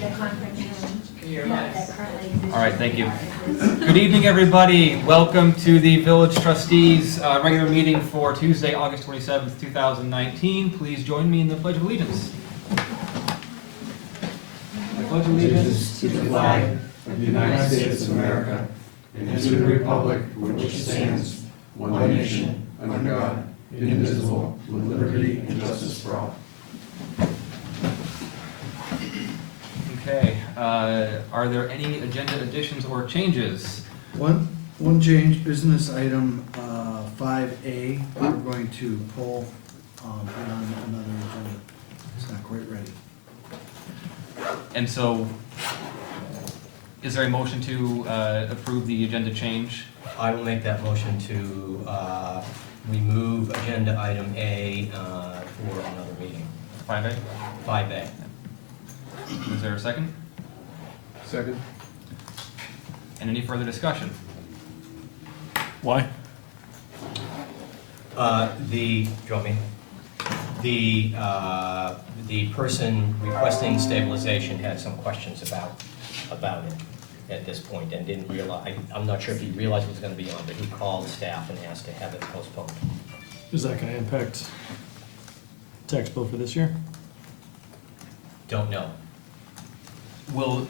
the conference room that currently exists. All right, thank you. Good evening, everybody. Welcome to the Village Trustees regular meeting for Tuesday, August 27th, 2019. Please join me in the Pledge of Allegiance. I pledge allegiance to the flag of the United States of America and to the republic for which it stands, one nation, under God, indivisible, with liberty and justice for all. Okay, are there any agenda additions or changes? One change, business item 5A, we're going to pull on another agenda. It's not quite ready. And so, is there a motion to approve the agenda change? I will make that motion to remove agenda item A for another meeting. 5A? 5A. Is there a second? Second. And any further discussion? Why? Do you want me? The person requesting stabilization had some questions about it at this point and didn't realize, I'm not sure if he realized what was going to be on, but he called staff and asked to have it postponed. Is that going to impact tax bill for this year? Don't know. Will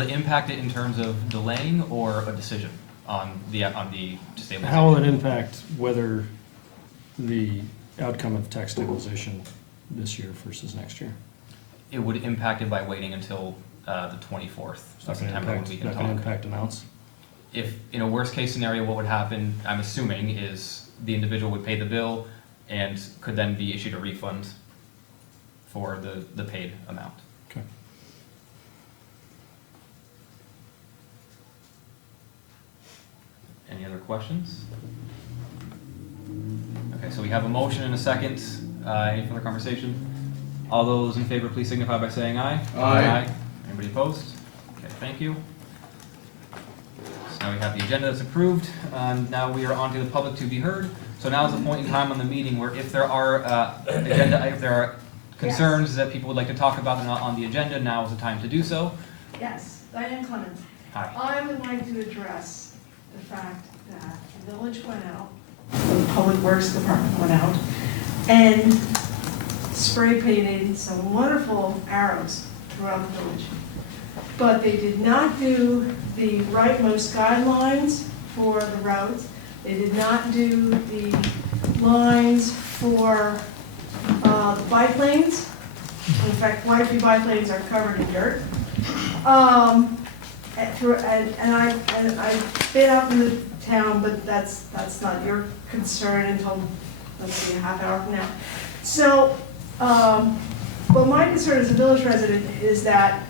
it impact it in terms of delaying or a decision on the stabilization? How will it impact whether the outcome of tax stabilization this year versus next year? It would impact it by waiting until the 24th of September when we can Not going to talk. impact amounts? If, in a worst case scenario, what would happen, I'm assuming, is the individual would pay the bill and could then be issued a refund for the paid amount. Okay. Any other questions? Okay, so we have a motion and a second. Any further conversation? All those in favor, please signify by saying aye. Aye. Anybody opposed? Okay, thank you. So now we have the agenda that's approved. Now we are on to the public to be heard. So now is the point in time on the meeting where if there are if there are concerns that people would like to talk about on the agenda, now is the time to do so. Yes, Diane Clemens. Hi. I would like to address the fact that the village went out, the Public Works Department went out, and spray painted some wonderful arrows throughout the village. But they did not do the rightmost guidelines for the roads. They did not do the lines for the bike lanes. In fact, quite a few bike lanes are covered in dirt. And I've been out in the town, but that's not your concern until, let's see, a half hour from now. So, well, my concern as a village resident is that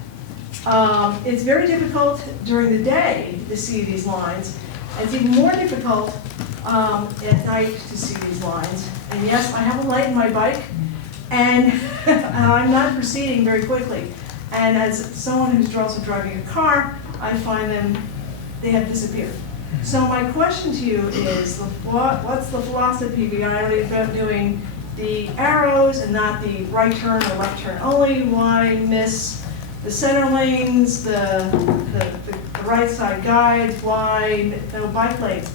it's very difficult during the day to see these lines. It's even more difficult at night to see these lines. And yes, I have a light in my bike, and I'm not proceeding very quickly. And as someone who's also driving a car, I find they have disappeared. So my question to you is, what's the philosophy behind doing the arrows and not the right turn or left turn only? Why miss the center lanes, the right side guides? Why no bike lanes?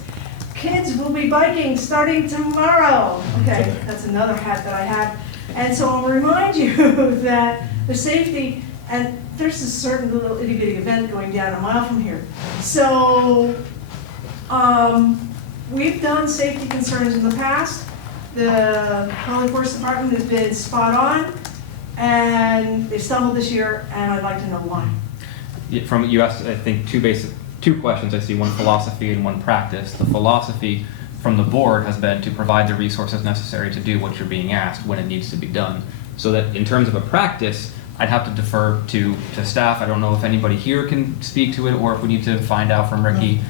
Kids will be biking starting tomorrow. Okay, that's another hat that I have. And so I'll remind you that the safety, and there's a certain little itty bitty event going down a mile from here. So we've done safety concerns in the past. The Public Works Department has been spot on, and they stumbled this year, and I'd like to know why. From you asked, I think, two questions. I see one philosophy and one practice. The philosophy from the board has been to provide the resources necessary to do what you're being asked when it needs to be done. So that in terms of a practice, I'd have to defer to staff. I don't know if anybody here can speak to it, or if we need to find out from Ricky,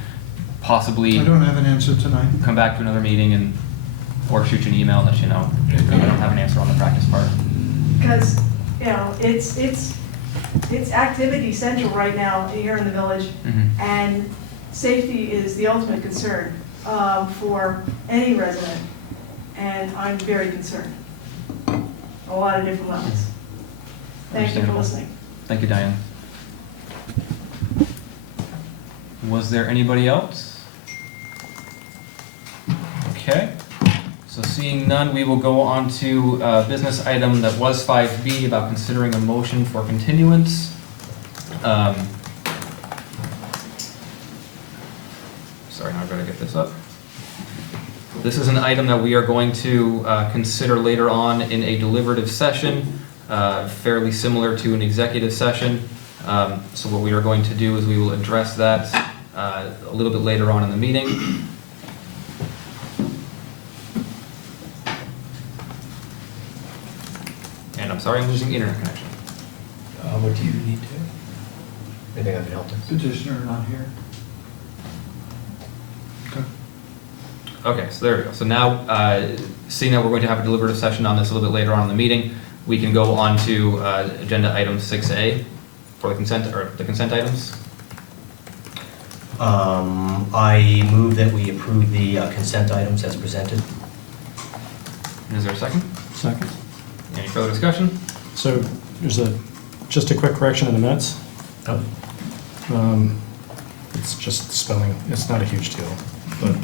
possibly I don't have an answer tonight. come back to another meeting or shoot you an email and let you know. I don't have an answer on the practice part. Because, you know, it's activity central right now here in the village, and safety is the ultimate concern for any resident, and I'm very concerned. A lot of different levels. Thank you for listening. Thank you, Diane. Was there anybody else? Okay, so seeing none, we will go on to business item that was 5B about considering a motion for continuance. Sorry, now I've got to get this up. This is an item that we are going to consider later on in a deliberative session, fairly similar to an executive session. So what we are going to do is we will address that a little bit later on in the meeting. And I'm sorry, I'm losing internet connection. What do you need to? Anything I can help with? Petitioner not here. Okay, so there we go. So now, seeing that we're going to have a deliberative session on this a little bit later on in the meeting, we can go on to agenda item 6A for the consent items. I move that we approve the consent items as presented. And is there a second? Second. Any further discussion? So there's just a quick correction in the minutes. Oh. It's just spelling, it's not a huge deal, but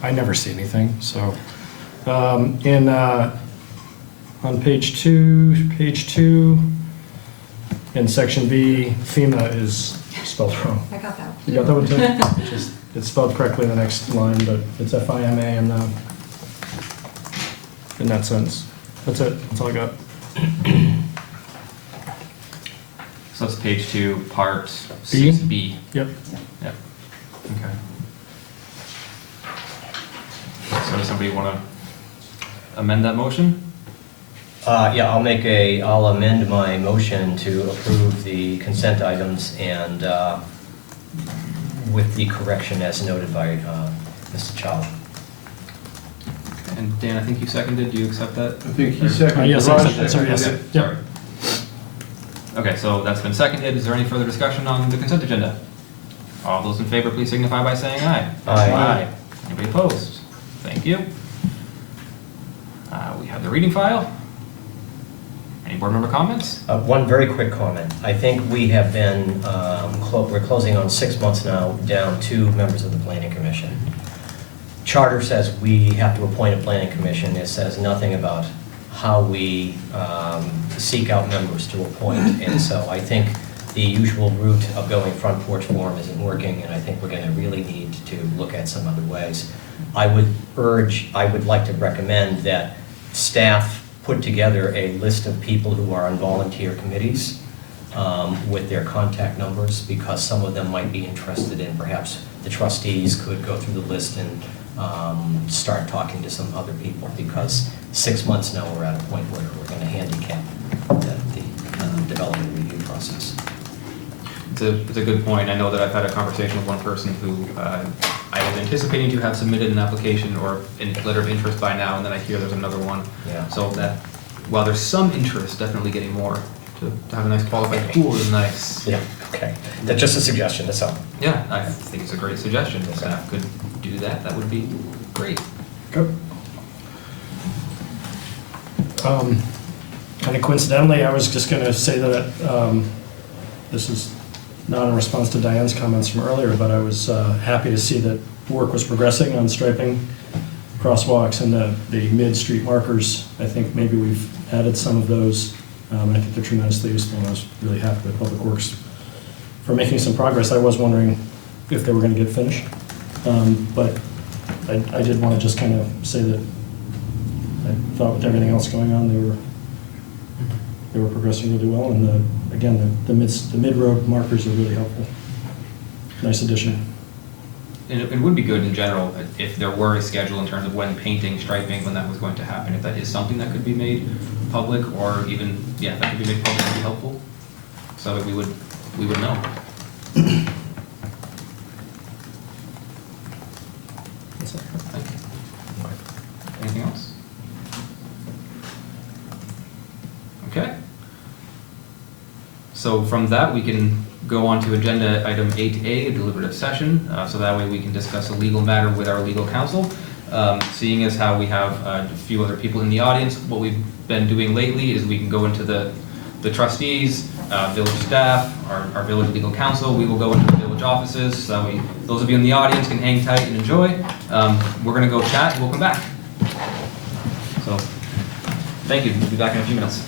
I never see anything, so. On page two, in section B, FEMA is spelled wrong. I got that. You got that one too? It's spelled correctly in the next line, but it's FIMA in that sense. That's it, that's all I got. So that's page 2, part B? 6B. Yep. Yep. Okay. So does somebody want to amend that motion? Yeah, I'll amend my motion to approve the consent items and with the correction as noted by Mr. Chow. And Dan, I think you seconded. Do you accept that? I think he seconded. Yes, I Raj accept that. Sorry, yes. seconded it. Yep. Sorry. Okay, so that's been seconded. Is there any further discussion on the consent agenda? All those in favor, please signify by saying aye. Aye. Anybody opposed? Thank you. We have the reading file. Any board member comments? One very quick comment. I think we have been, we're closing on 6 months now, down 2 members of the planning commission. Charter says we have to appoint a planning commission. It says nothing about how we seek out members to appoint. And so I think the usual route of going front porch forum isn't working, and I think we're gonna really need to look at some other ways. I would like to recommend that staff put together a list of people who are on volunteer committees with their contact numbers, because some of them might be interested in, perhaps the trustees could go through the list and start talking to some other people, because 6 months now we're at a point where we're going to handicap the development review process. It's a good point. I know that I've had a conversation with one person who I was anticipating to have submitted an application or a letter of interest by now, and then I hear there's another one. Yeah. So that, while there's some interest, definitely getting more to have a nice qualified pool is nice. Yeah, okay. That's just a suggestion, that's all. Yeah, I think it's a great suggestion. If staff could do that, that would be great. Good. Kind of coincidentally, I was just going to say that this is not in response to Diane's comments from earlier, but I was happy to see that work was progressing on striping crosswalks and the mid-street markers. I think maybe we've added some of those. I think they're tremendously useful, and I was really happy with Public Works for making some progress. I was wondering if they were going to get finished, but I did want to just kind of say that I thought with everything else going on, they were progressing really well, and the mid-road markers are really helpful. Nice addition. And it would be good in general if there were a schedule in terms of when painting, striping, when that was going to happen. If that is something that could be made public, or even, yeah, that could be made public, would be helpful, so that we would know. That's it. Thank you. Anything else? Okay. So from that, we can go on to agenda item 8A, a deliberative session, so that way we can discuss a legal matter with our legal counsel. Seeing as how we have a few other people in the audience, what we've been doing lately is we can go into the trustees, village staff, our village legal counsel. We will go into the village offices, so those of you in the audience can hang tight and enjoy. We're gonna go chat, and we'll come back. So, thank you, we'll be back in a few minutes.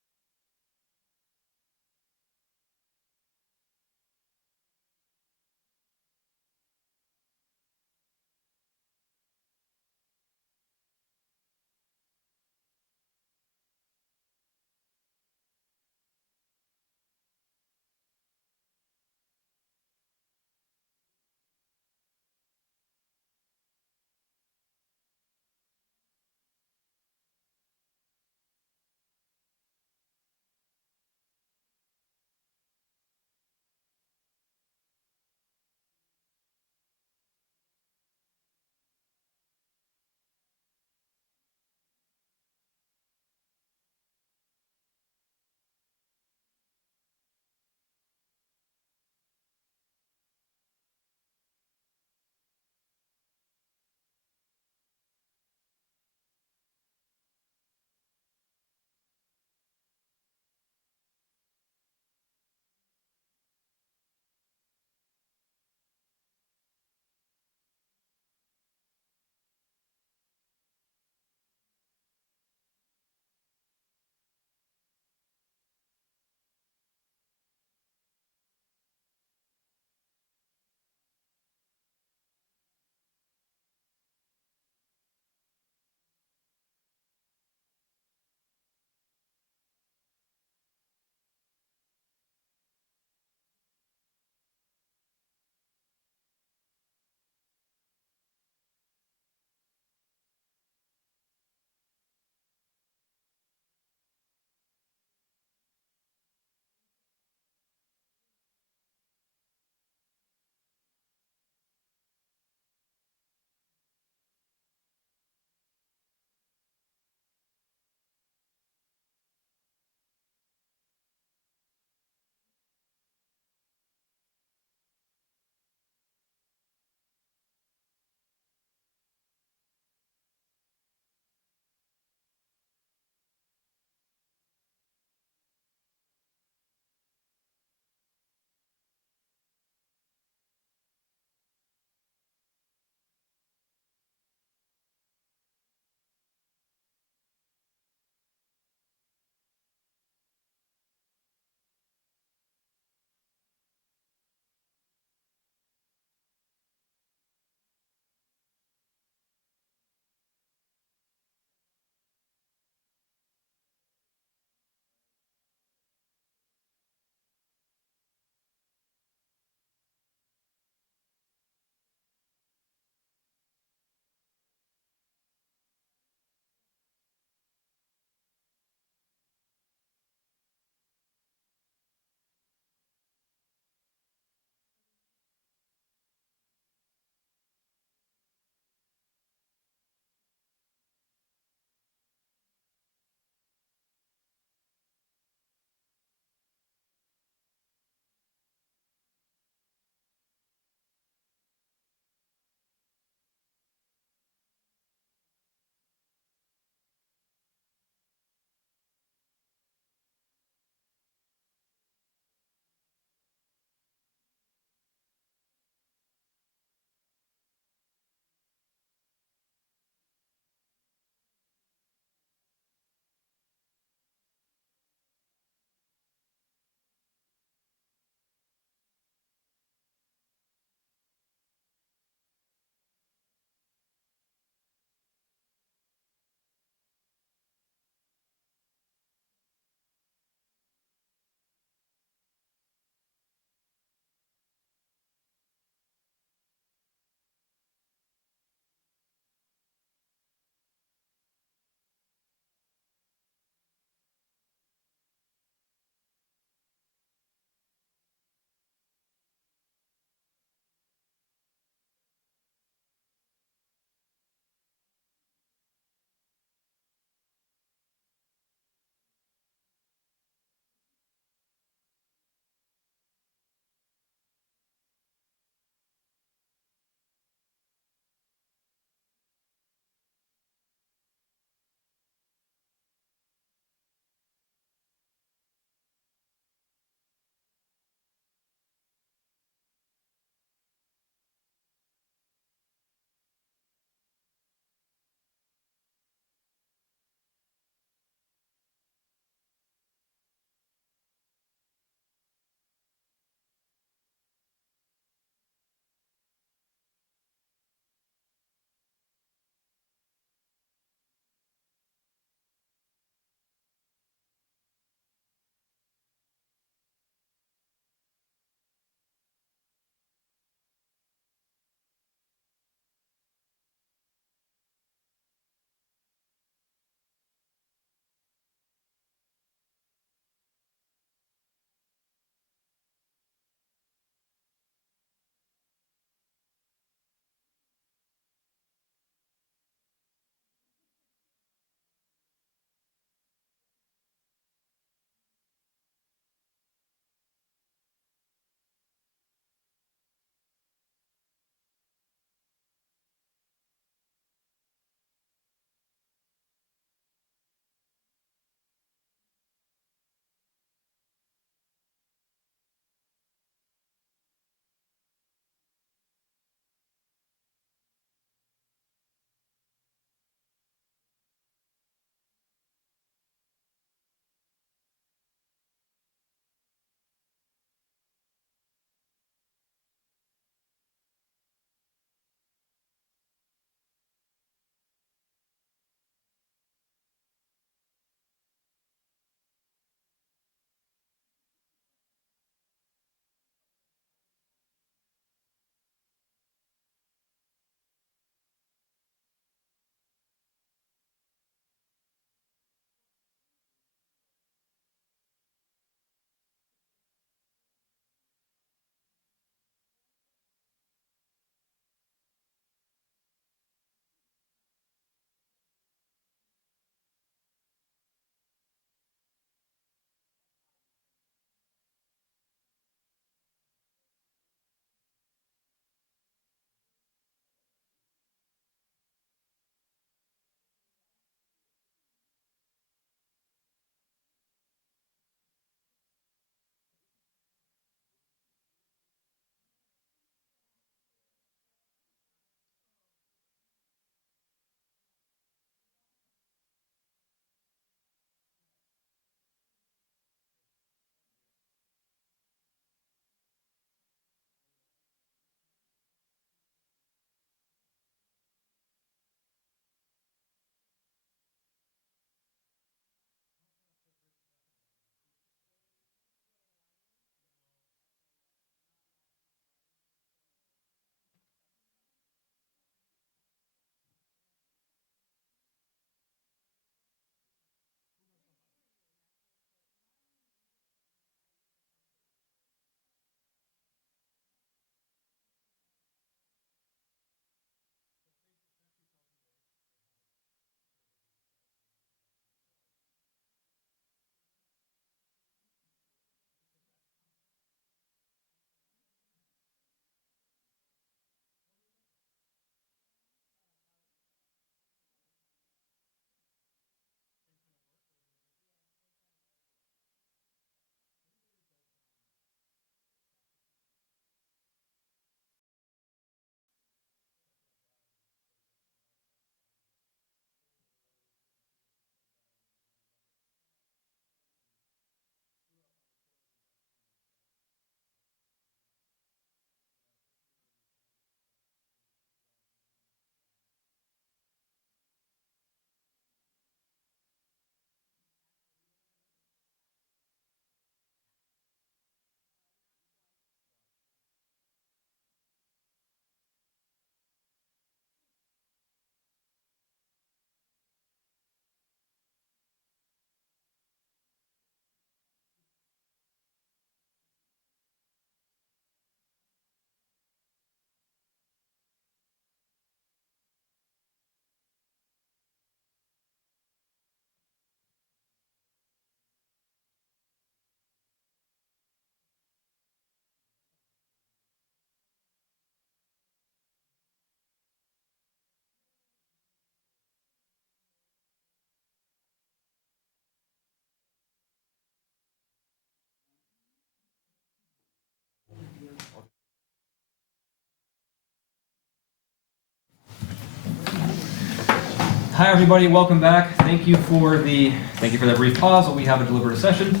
Hi, everybody. Welcome back. Thank you for that brief pause while we have a deliberative session.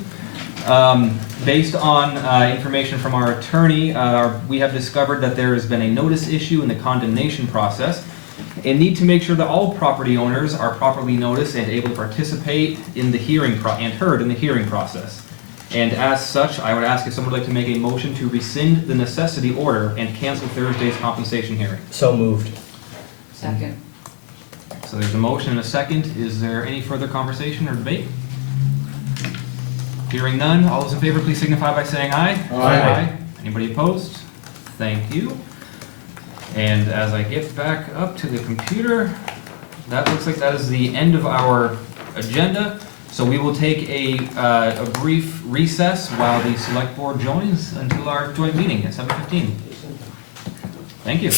Based on information from our attorney, we have discovered that there has been a notice issue in the condemnation process and need to make sure that all property owners are properly noticed and able to participate in the hearing and heard in the hearing process. And as such, I would ask if someone would like to make a motion to rescind the necessity order and cancel Thursday's compensation hearing. So moved. Second. So there's a motion and a second. Is there any further conversation or debate? Hearing none, all those in favor, please signify by saying aye. Aye. Anybody opposed? Thank you. And as I get back up to the computer, that looks like that is the end of our agenda. So we will take a brief recess while the select board joins until our joint meeting at 7:15. Thank you.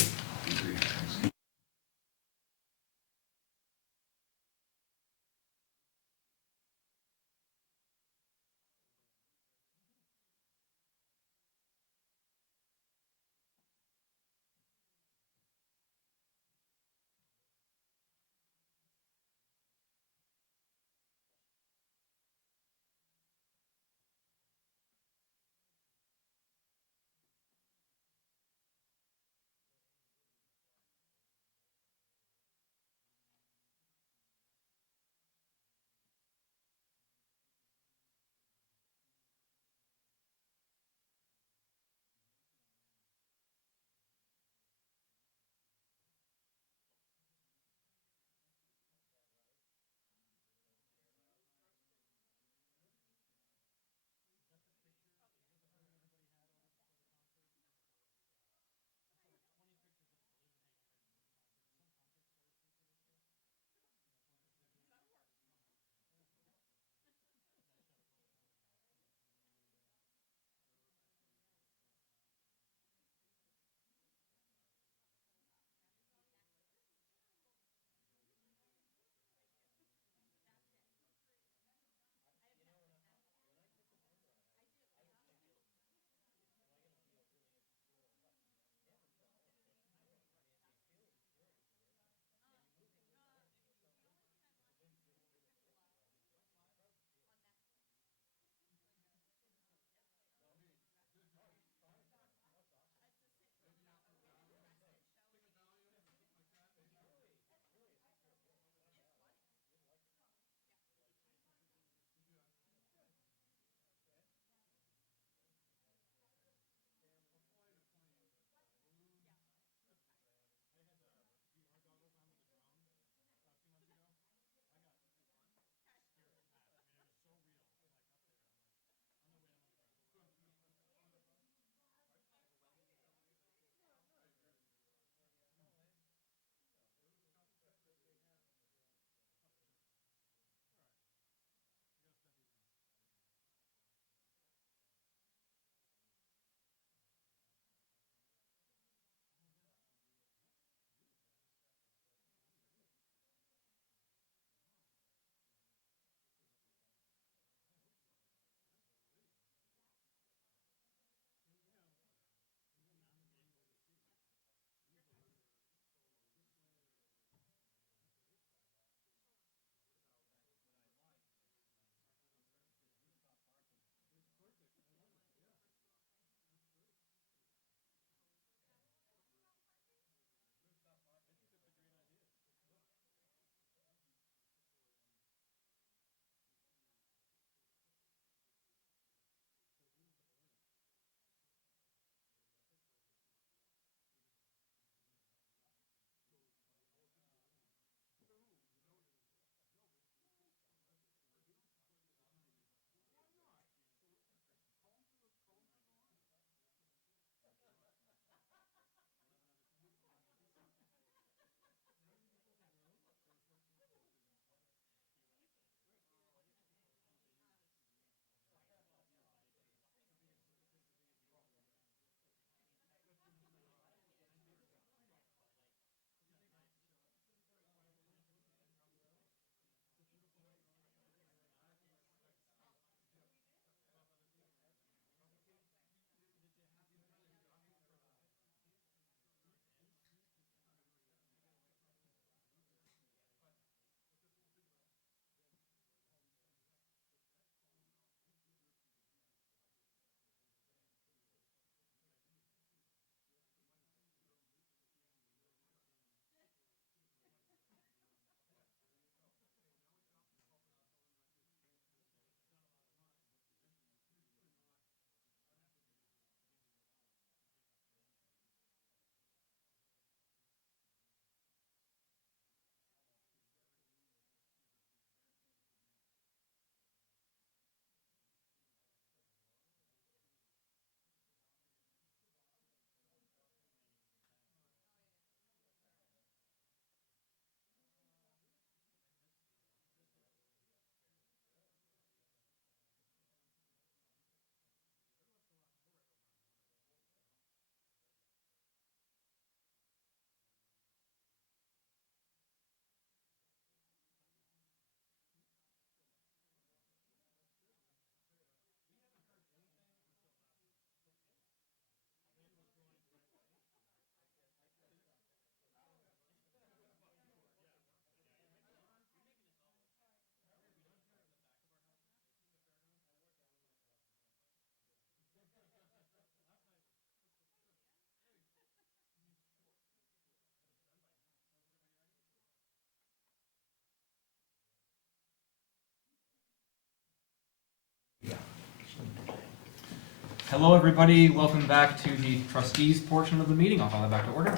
Hello, everybody. Welcome back to the trustees portion of the meeting. I'll call that back to order.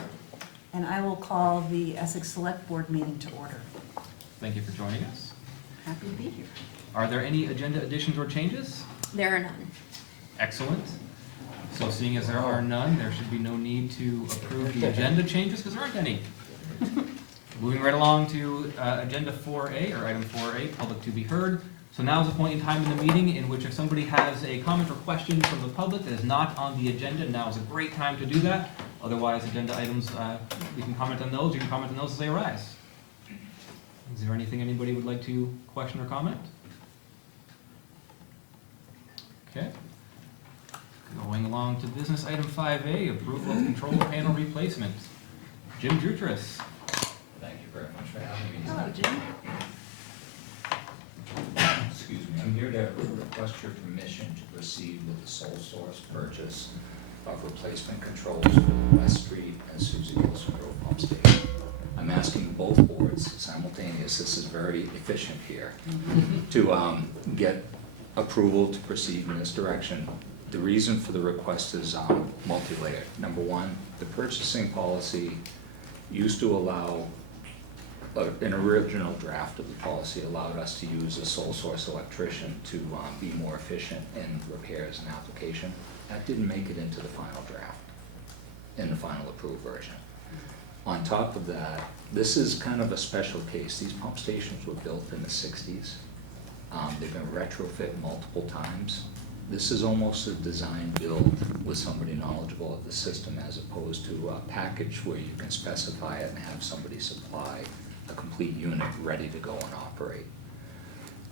And I will call the Essex Select Board meeting to order. Thank you for joining us. Happy to be here. Are there any agenda additions or changes? There are none. Excellent. So seeing as there are none, there should be no need to approve the agenda changes because there aren't any. Moving right along to agenda 4A, or item 4A, public to be heard. So now is a point in time in the meeting in which if somebody has a comment or question from the public that is not on the agenda, now is a great time to do that. Otherwise, agenda items, we can comment on those. You can comment on those as they arise. Is there anything anybody would like to question or comment? Okay. Going along to business item 5A, approval of control panel replacement. Jim Jutras. Thank you very much for having me Hello, tonight. Jim. Excuse me, I'm here to request your permission to proceed with the sole source purchase of replacement controls for the West Street and Susie Wilson Road pump station. I'm asking both boards simultaneous, this is very efficient here, to get approval to proceed in this direction. The reason for the request is multi-layered. Number one, the purchasing policy used to allow, an original draft of the policy allowed us to use a sole source electrician to be more efficient in repairs and application. That didn't make it into the final draft, in the final approved version. On top of that, this is kind of a special case. These pump stations were built in the 60s. They've been retrofit multiple times. This is almost a design build with somebody knowledgeable of the system as opposed to a package where you can specify it and have somebody supply a complete unit ready to go and operate.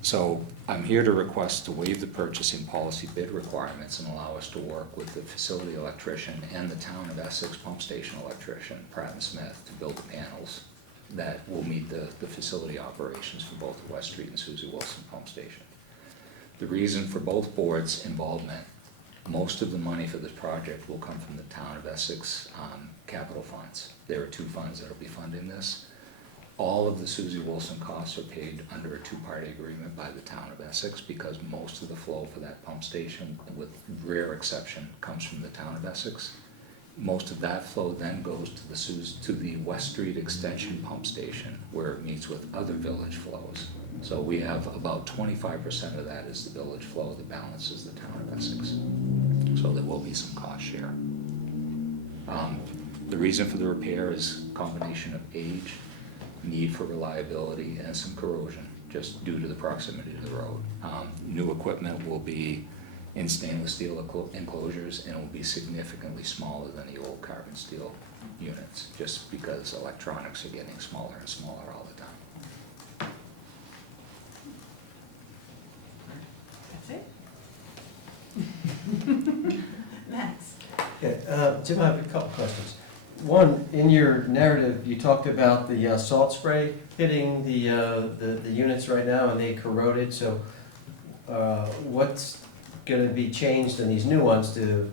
So I'm here to request to waive the purchasing policy bid requirements and allow us to work with the facility electrician and the town of Essex pump station electrician, Pratt & Smith, to build the panels that will meet the facility operations for both the West Street and Susie Wilson pump station. The reason for both boards' involvement, most of the money for this project will come from the town of Essex capital funds. There are two funds that will be funding this. All of the Susie Wilson costs are paid under a two-party agreement by the town of Essex because most of the flow for that pump station, with rare exception, comes from the town of Essex. Most of that flow then goes to the West Street Extension pump station where it meets with other village flows. So we have about 25% of that is the village flow, the balance is the town of Essex. So there will be some cost share. The reason for the repair is a combination of age, need for reliability, and some corrosion, just due to the proximity to the road. New equipment will be in stainless steel enclosures and will be significantly smaller than the old carbon steel units, just because electronics are getting smaller and smaller all the time. That's it? Max. Yeah, Jim, I have a couple questions. One, in your narrative, you talked about the salt spray hitting the units right now and they corroded, so what's going to be changed in these new ones to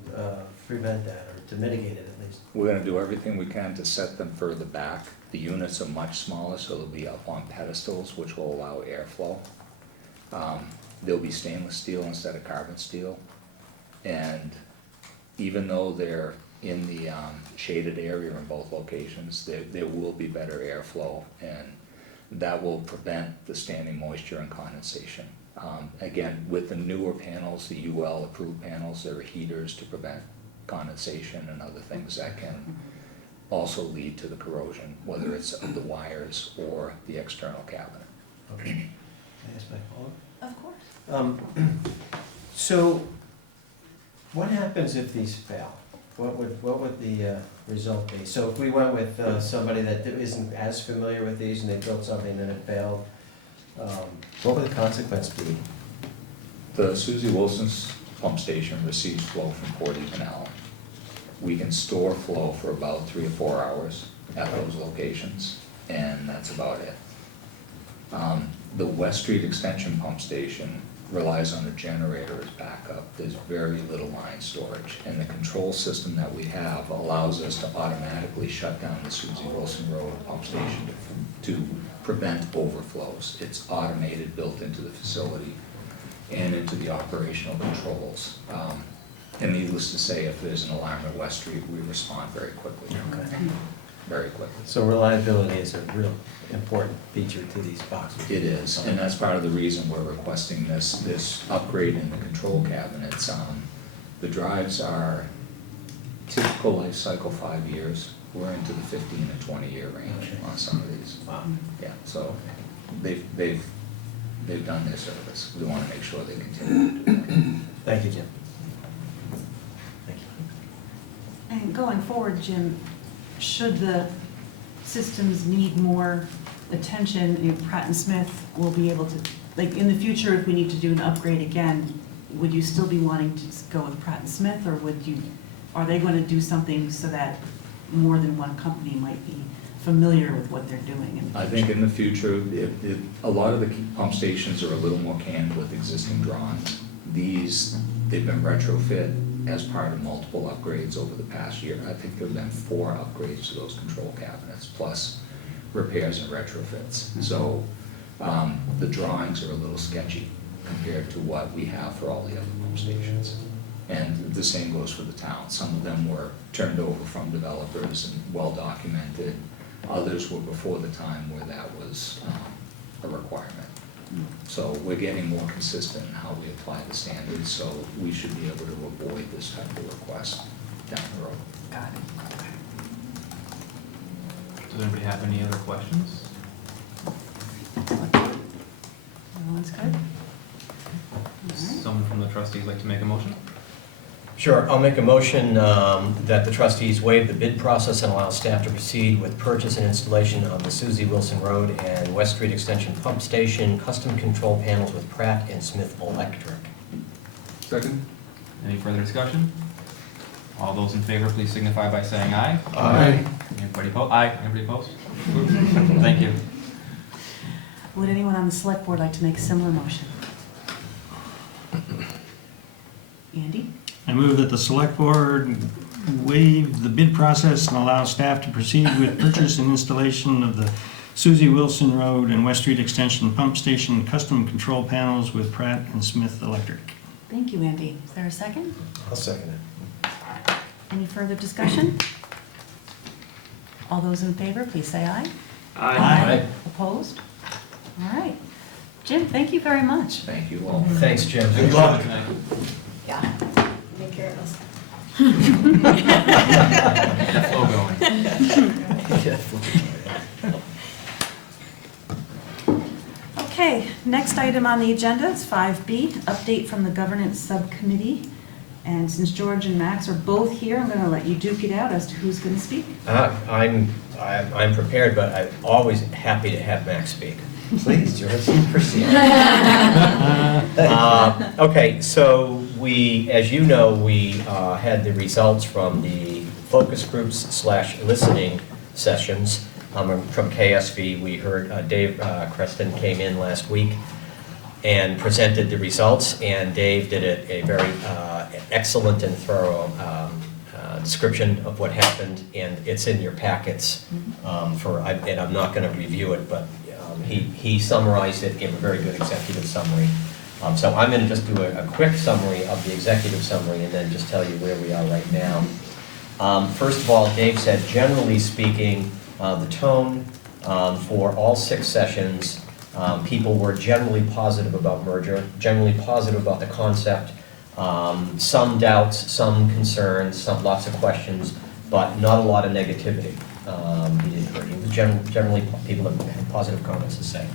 prevent that or to mitigate it at least? We're gonna do everything we can to set them further back. The units are much smaller, so they'll be up on pedestals, which will allow airflow. They'll be stainless steel instead of carbon steel. And even though they're in the shaded area in both locations, there will be better airflow, and that will prevent the standing moisture and condensation. Again, with the newer panels, the UL approved panels, there are heaters to prevent condensation and other things that can also lead to the corrosion, whether it's of the wires or the external cabinet. Okay. Can I ask my follow-up? Of course. So, what happens if these fail? What would the result be? So if we went with somebody that isn't as familiar with these and they built something and it failed, what would the consequence be? The Susie Wilson's pump station receives flow from Port Eganell. We can store flow for about 3 or 4 hours at those locations, and that's about it. The West Street Extension pump station relies on a generator as backup. There's very little line storage, and the control system that we have allows us to automatically shut down the Susie Wilson Road pump station to prevent overflows. It's automated, built into the facility and into the operational controls. And needless to say, if there's an alarm at West Street, we respond very quickly. Very quickly. So reliability is a real important feature to these boxes. It is, and that's part of the reason we're requesting this upgrade in the control cabinets. The drives are typical life cycle 5 years. We're into the 15 to 20-year range on some of these. Wow. Yeah, so they've done their service. We want to make sure they continue to do that. Thank you, Jim. Thank you. And going forward, Jim, should the systems need more attention, you know, Pratt and Smith will be able to, like, in the future, if we need to do an upgrade again, would you still be wanting to go with Pratt and Smith, or are they going to do something so that more than one company might be familiar with what they're doing in the future? I think in the future, a lot of the pump stations are a little more canned with existing drawings. They've been retrofit as part of multiple upgrades over the past year. I think there have been 4 upgrades to those control cabinets, plus repairs and retrofits. So the drawings are a little sketchy compared to what we have for all the other pump stations. And the same goes for the town. Some of them were turned over from developers and well documented. Others were before the time where that was a requirement. So we're getting more consistent in how we apply the standards, so we should be able to avoid this type of request down the road. Got it. Does anybody have any other questions? Everyone's good? All right. Someone from the trustees like to make a motion? Sure, I'll make a motion that the trustees waive the bid process and allow staff to proceed with purchase and installation of the Suzie Wilson Road and West Street Extension Pump Station custom control panels with Pratt and Smith Electric. Second? Any further discussion? All those in favor, please signify by saying aye. Aye. Anybody opposed? Aye. Anybody opposed? Thank you. Would anyone on the select board like to make a similar motion? Andy? I move that the select board waive the bid process and allow staff to proceed with purchase and installation of the Suzie Wilson Road and West Street Extension Pump Station custom control panels with Pratt and Smith Electric. Thank you, Andy. Is there a second? I'll second it. Any further discussion? All those in favor, please say aye. Aye. Opposed? All right. Jim, thank you very much. Thank you all. Thanks, Jim. Good luck. Yeah. Take care of us. Flow going. Okay, next item on the agenda is 5B, update from the governance subcommittee. And since George and Max are both here, I'm going to let you duke it out as to who's going to speak. I'm prepared, but I'm always happy to have Max speak. Please, George, proceed. Okay, so as you know, we had the results from the focus groups / listening sessions from KSV. We heard Dave Creston came in last week and presented the results, and Dave did a very excellent and thorough description of what happened, and it's in your packets and I'm not going to review it, but he summarized it, gave a very good executive summary. So I'm going to just do a quick summary of the executive summary and then just tell you where we are right now. First of all, Dave said, generally speaking, the tone for all 6 sessions, people were generally positive about merger, generally positive about the concept, some doubts, some concerns, lots of questions, but not a lot of negativity. Generally, people have positive comments to say.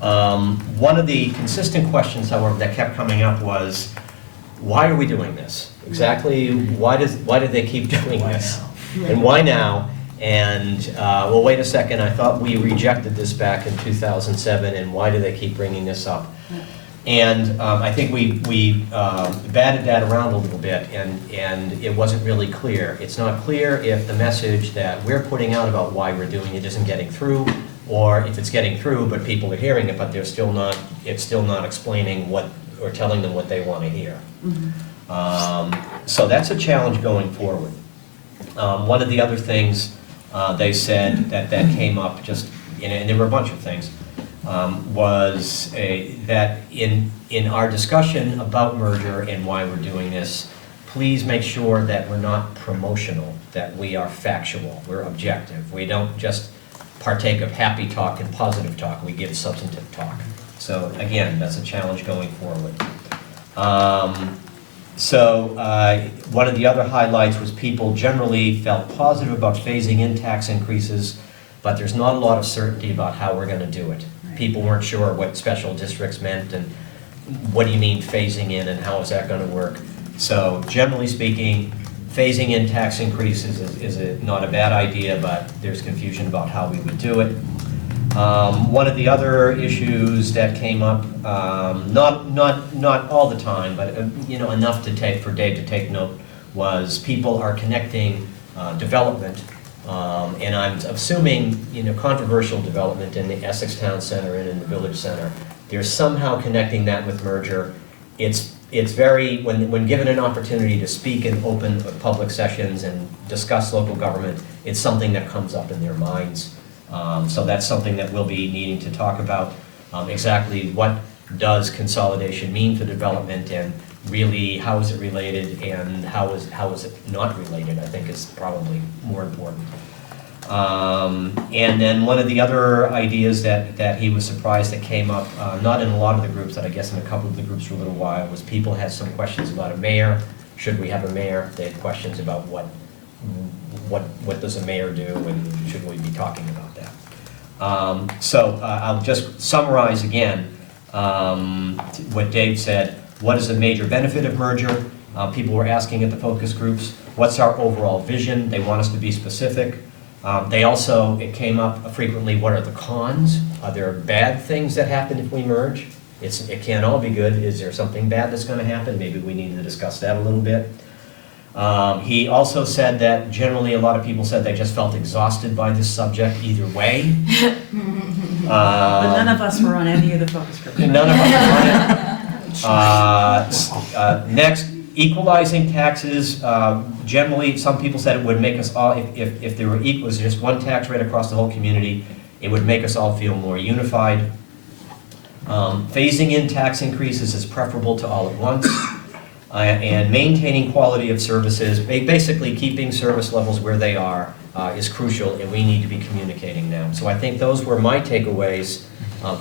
One of the consistent questions, however, that kept coming up was, why are we doing this? Exactly, why did they keep doing this? And why now? And, well, wait a second, I thought we rejected this back in 2007, and why do they keep bringing this up? And I think we batted that around a little bit, and it wasn't really clear. It's not clear if the message that we're putting out about why we're doing it isn't getting through, or if it's getting through, but people are hearing it, but it's still not explaining what, or telling them what they want to hear. So that's a challenge going forward. One of the other things they said that came up, and there were a bunch of things, was that in our discussion about merger and why we're doing this, please make sure that we're not promotional, that we are factual, we're objective. We don't just partake of happy talk and positive talk, we give substantive talk. So again, that's a challenge going forward. One of the other highlights was people generally felt positive about phasing in tax increases, but there's not a lot of certainty about how we're gonna do it. People weren't sure what special districts meant and what do you mean phasing in and how is that gonna work? So generally speaking, phasing in tax increases is not a bad idea, but there's confusion about how we would do it. One of the other issues that came up, not all the time, but enough for Dave to take note, was people are connecting development, and I'm assuming controversial development in the Essex Town Center and in the Village Center. They're somehow connecting that with merger. It's very, when given an opportunity to speak in open public sessions and discuss local government, it's something that comes up in their minds. So that's something that we'll be needing to talk about, exactly what does consolidation mean for development, and really how is it related and how is it not related, I think is probably more important. And then one of the other ideas that he was surprised that came up, not in a lot of the groups, but I guess in a couple of the groups for a little while, was people had some questions about a mayor. Should we have a mayor? They had questions about what does a mayor do, and should we be talking about that? I'll just summarize again what Dave said. What is the major benefit of merger? People were asking at the focus groups. What's our overall vision? They want us to be specific. It came up frequently, what are the cons? Are there bad things that happen if we merge? It can't all be good. Is there something bad that's going to happen? Maybe we need to discuss that a little bit. He also said that generally a lot of people said they just felt exhausted by this subject either way. But none of us were on any of the focus groups. None of us were on it. Next, equalizing taxes. Generally, some people said it would make us all, if there were was just one tax rate across the whole community, it would make us all feel more unified. Phasing in tax increases is preferable to all at once. And maintaining quality of services, basically keeping service levels where they are, is crucial, and we need to be communicating them. So I think those were my takeaways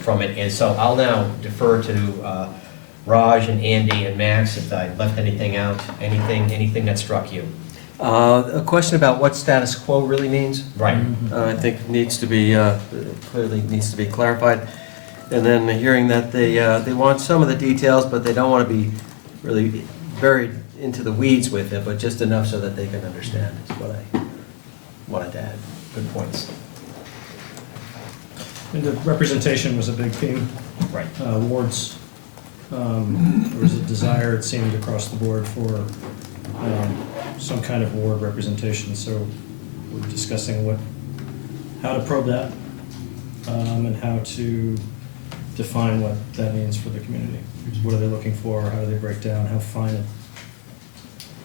from it. And so I'll now defer to Raj and Andy and Max if I left anything out, anything that struck you. A question about what status quo really means. Right. I think clearly needs to be clarified. And then hearing that they want some of the details, but they don't want to be really buried into the weeds with it, but just enough so that they can understand is what I wanted to add. Good points. And the representation was a big theme. Right. Wards, there was a desire, it seemed, across the board for some kind of ward representation. So we're discussing how to probe that, and how to define what that means for the community. What are they looking for? How do they break down? How fine a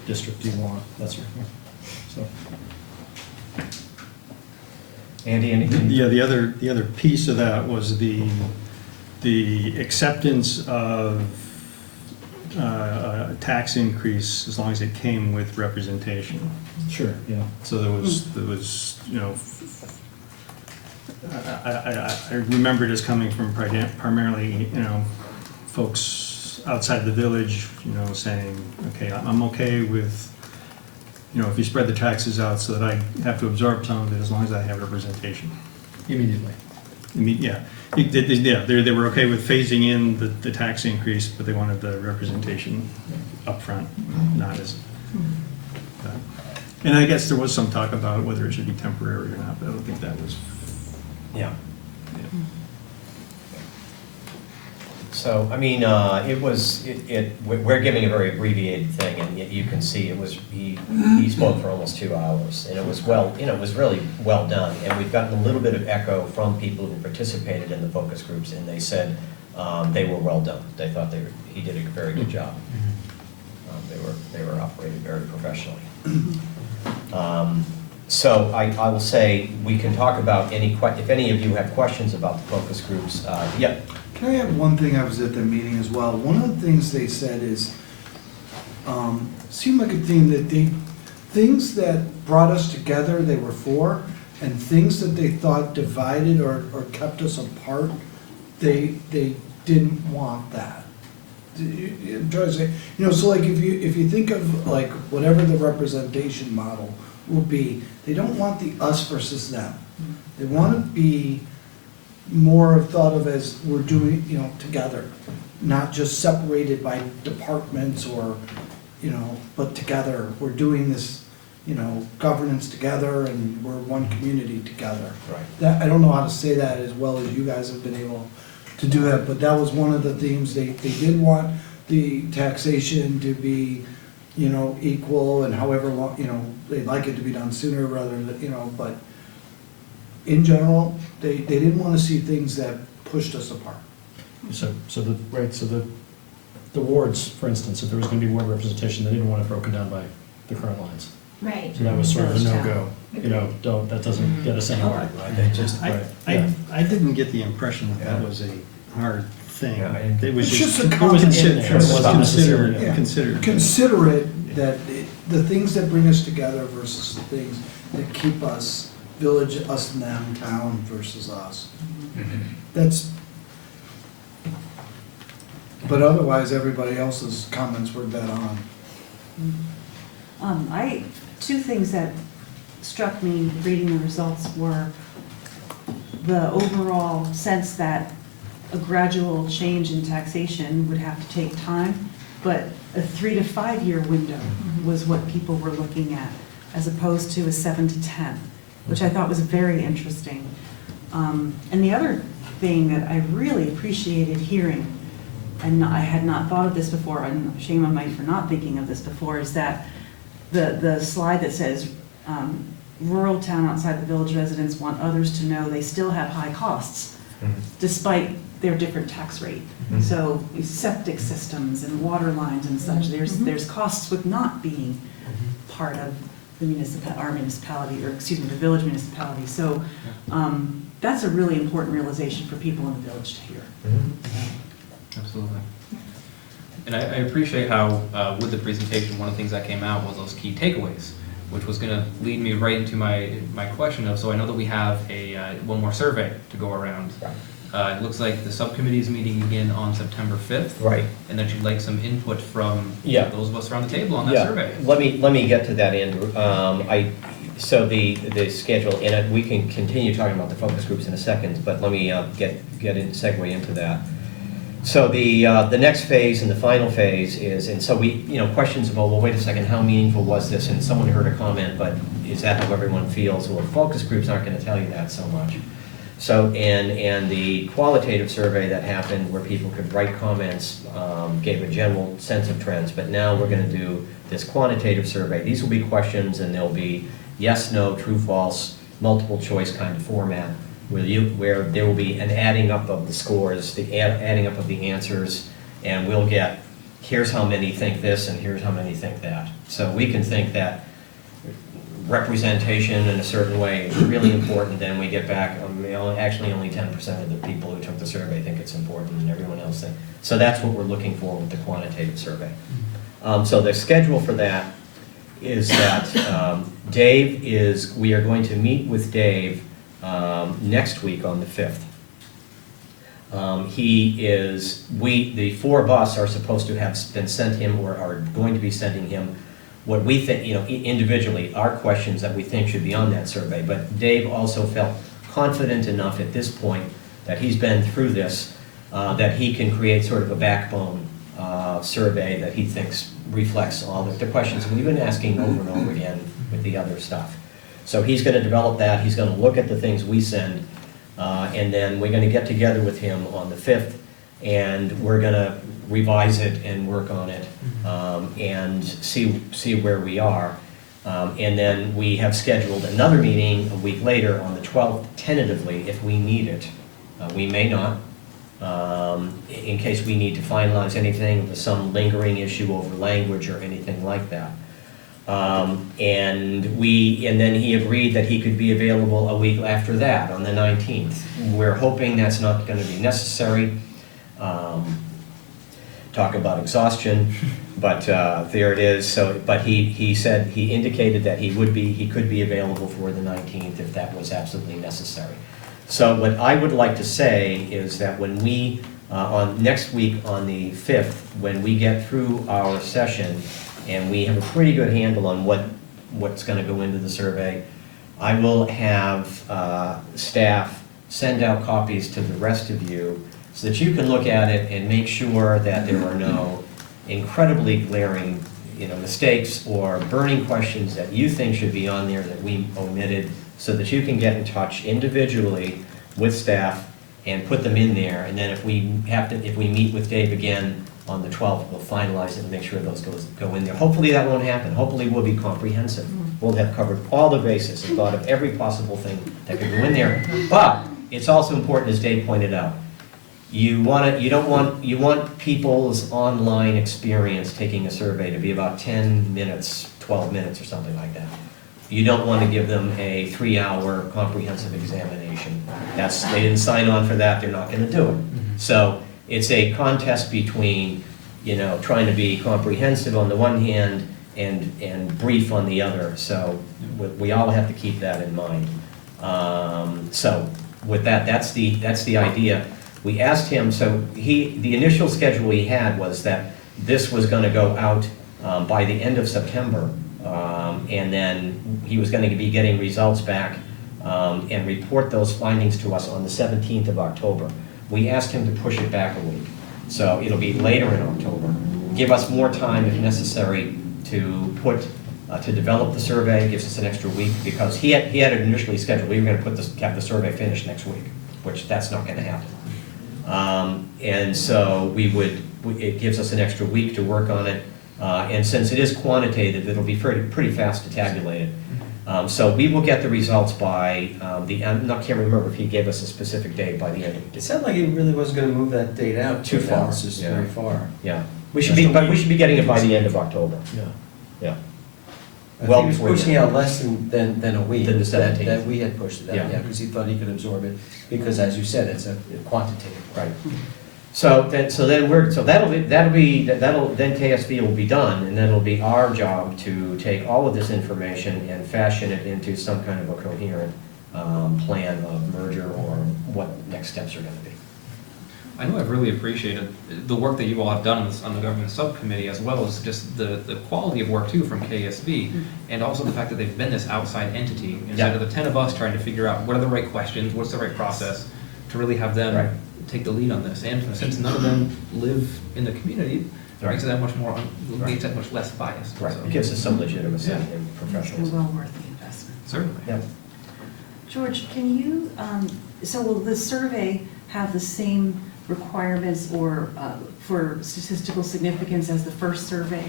district do you want? That sort of thing. So. Andy, anything? Yeah, the other piece of that was the acceptance of a tax increase as long as it came with representation. Sure, yeah. So there was I remember it as coming from primarily, folks outside the village, saying, okay, I'm okay with, if you spread the taxes out so that I have to absorb some of it as long as I have representation. Immediately. Yeah, they were okay with phasing in the tax increase, but they wanted the representation upfront, not as. And I guess there was some talk about whether it should be temporary or not, but I don't think that was. Yeah. So, I mean, we're giving a very abbreviated thing, and yet you can see he spoke for almost 2 hours, and it was really well done. And we've gotten a little bit of echo from people who participated in the focus groups, and they said they were well done. They thought he did a very good job. They were operated very professionally. So I will say we can talk about if any of you have questions about the focus groups. Yeah. Can I add one thing? I was at the meeting as well. One of the things they said is seemed like a theme that things that brought us together, they were for, and things that they thought divided or kept us apart, they didn't want that. I'm trying to say, so like if you think of like whatever the representation model will be, they don't want the us versus them. They want to be more thought of as we're doing, together, not just separated by departments or, but together. We're doing this, governance together and we're one community together. Right. That, I don't know how to say that as well as you guys have been able to do that, but that was one of the themes. They did want the taxation to be, equal and however long, they'd like it to be done sooner rather than, but in general, they didn't want to see things that pushed us apart. So the wards, for instance, if there was gonna be ward representation, they didn't want it broken down by the current lines. Right. So that was sort of a Village town. no-go, that doesn't get us anywhere. They just, Right, I yeah. didn't get the impression that that was a hard thing. Yeah, I didn't- It was It's just, just a it was common- considered, It was considered, Yeah. considered. Consider it that the things that bring us together versus the things that keep us, village, us and them, town versus us. That's, but otherwise, everybody else's comments were dead on. Two things that struck me reading the results were the overall sense that a gradual change in taxation would have to take time, but a 3 to 5 year window was what people were looking at, as opposed to a 7 to 10, which I thought was very interesting. And the other thing that I really appreciated hearing, and I had not thought of this before, and shame on me for not thinking of this before, is that the slide that says rural town outside the village residents want others to know they still have high costs despite their different tax rate. So septic systems and water lines and such, there's costs with not being part of the our municipality, or excuse me, the village municipality. So that's a really important realization for people in the village to hear. Absolutely. And I appreciate how, with the presentation, one of the things that came out was those key takeaways, which was gonna lead me right into my question of, so I know that we have one more survey to go around. It looks like the subcommittee is meeting again on September 5th. Right. And that you'd like some input from Yeah. those of us around the table on that Yeah. survey. Let me get to that, Andrew. So the schedule, and we can continue talking about the focus groups in a second, but let me segue into that. So the next phase and the final phase is, and so we, questions about, well, wait a second, how meaningful was this? And someone heard a comment, but is that how everyone feels? Well, focus groups aren't gonna tell you that so much. So, and the qualitative survey that happened where people could write comments gave a general sense of trends, but now we're gonna do this quantitative survey. These will be questions and they'll be yes, no, true, false, multiple choice kind of format, where there will be an adding up of the scores, the adding up of the answers, and we'll get, here's how many think this and here's how many think that. So we can think that representation in a certain way is really important, then we get back, actually only 10% of the people who took the survey think it's important and everyone else thinks. So that's what we're looking for with the quantitative survey. So the schedule for that is that we are going to meet with Dave next week on the 5th. The four of us are supposed to have been sent him, or are going to be sending him, what we think, individually, our questions that we think should be on that survey. But Dave also felt confident enough at this point that he's been through this, that he can create sort of a backbone survey that he thinks reflects all the questions we've been asking over and over again with the other stuff. So he's going to develop that, he's going to look at the things we send, and then we're going to get together with him on the 5th, and we're going to revise it and work on it, and see where we are. And then we have scheduled another meeting a week later on the 12th, tentatively, if we need it. We may not, in case we need to finalize anything, with some lingering issue over language or anything like that. And then he agreed that he could be available a week after that, on the 19th. We're hoping that's not going to be necessary. talk about exhaustion, but there it is. So, but he said, he indicated that he could be available for the 19th if that was absolutely necessary. So what I would like to say is that when we, on next week on the 5th, when we get through our session and we have a pretty good handle on what's going to go into the survey, I will have staff send out copies to the rest of you so that you can look at it and make sure that there are no incredibly glaring, mistakes or burning questions that you think should be on there that we omitted, so that you can get in touch individually with staff and put them in there. And then if we meet with Dave again on the 12th, we'll finalize it and make sure those go in there. Hopefully that won't happen. Hopefully we'll be comprehensive. We'll have covered all the bases and thought of every possible thing that could go in there. But it's also important, as Dave pointed out, you want people's online experience taking a survey to be about 10 minutes, 12 minutes or something like that. You don't want to give them a 3-hour comprehensive examination. They didn't sign on for that, they're not going to do it. So it's a contest between, trying to be comprehensive on the one hand and brief on the other. So we all have to keep that in mind. So with that, that's the idea. We asked him, so the initial schedule he had was that this was going to go out by the end of September. And then he was going to be getting results back and report those findings to us on the 17th of October. We asked him to push it back a week, so it'll be later in October. Give us more time if necessary to develop the survey. Gives us an extra week, because he had it initially scheduled. We were going to have the survey finished next week, which that's not going to happen. And so it gives us an extra week to work on it. And since it is quantitative, it'll be pretty fast to tabulate it. So we will get the results by I can't remember if he gave us a specific date by the end of It sounded like he really wasn't gonna move that date out Too far, analysis yeah. very far. Yeah, we should be getting it by the end of October. Yeah. Yeah. I Well think he was before the pushing end. out less than a week. Than the 17th. That we had pushed it out, Yeah. yeah, because he thought he could absorb it, because as you said, it's a quantitative. Right. So then KSV will be done, and then it'll be our job to take all of this information and fashion it into some kind of a coherent plan of merger or what next steps are going to be. I know I've really appreciated the work that you all have done on the government subcommittee, as well as just the quality of work too from KSV, and also the fact that they've been this outside entity, instead of the 10 of us trying to figure out what are the right questions, what's the right process, to really have them Right. take the lead on this. And since none of them live in the community, it makes it that much more, makes that much less biased. Right, So, it gives us some legitimacy Yeah. and It's professionalism. well worth the investment. Certainly. Yeah. George, can you, so will the survey have the same requirements or for statistical significance as the first survey?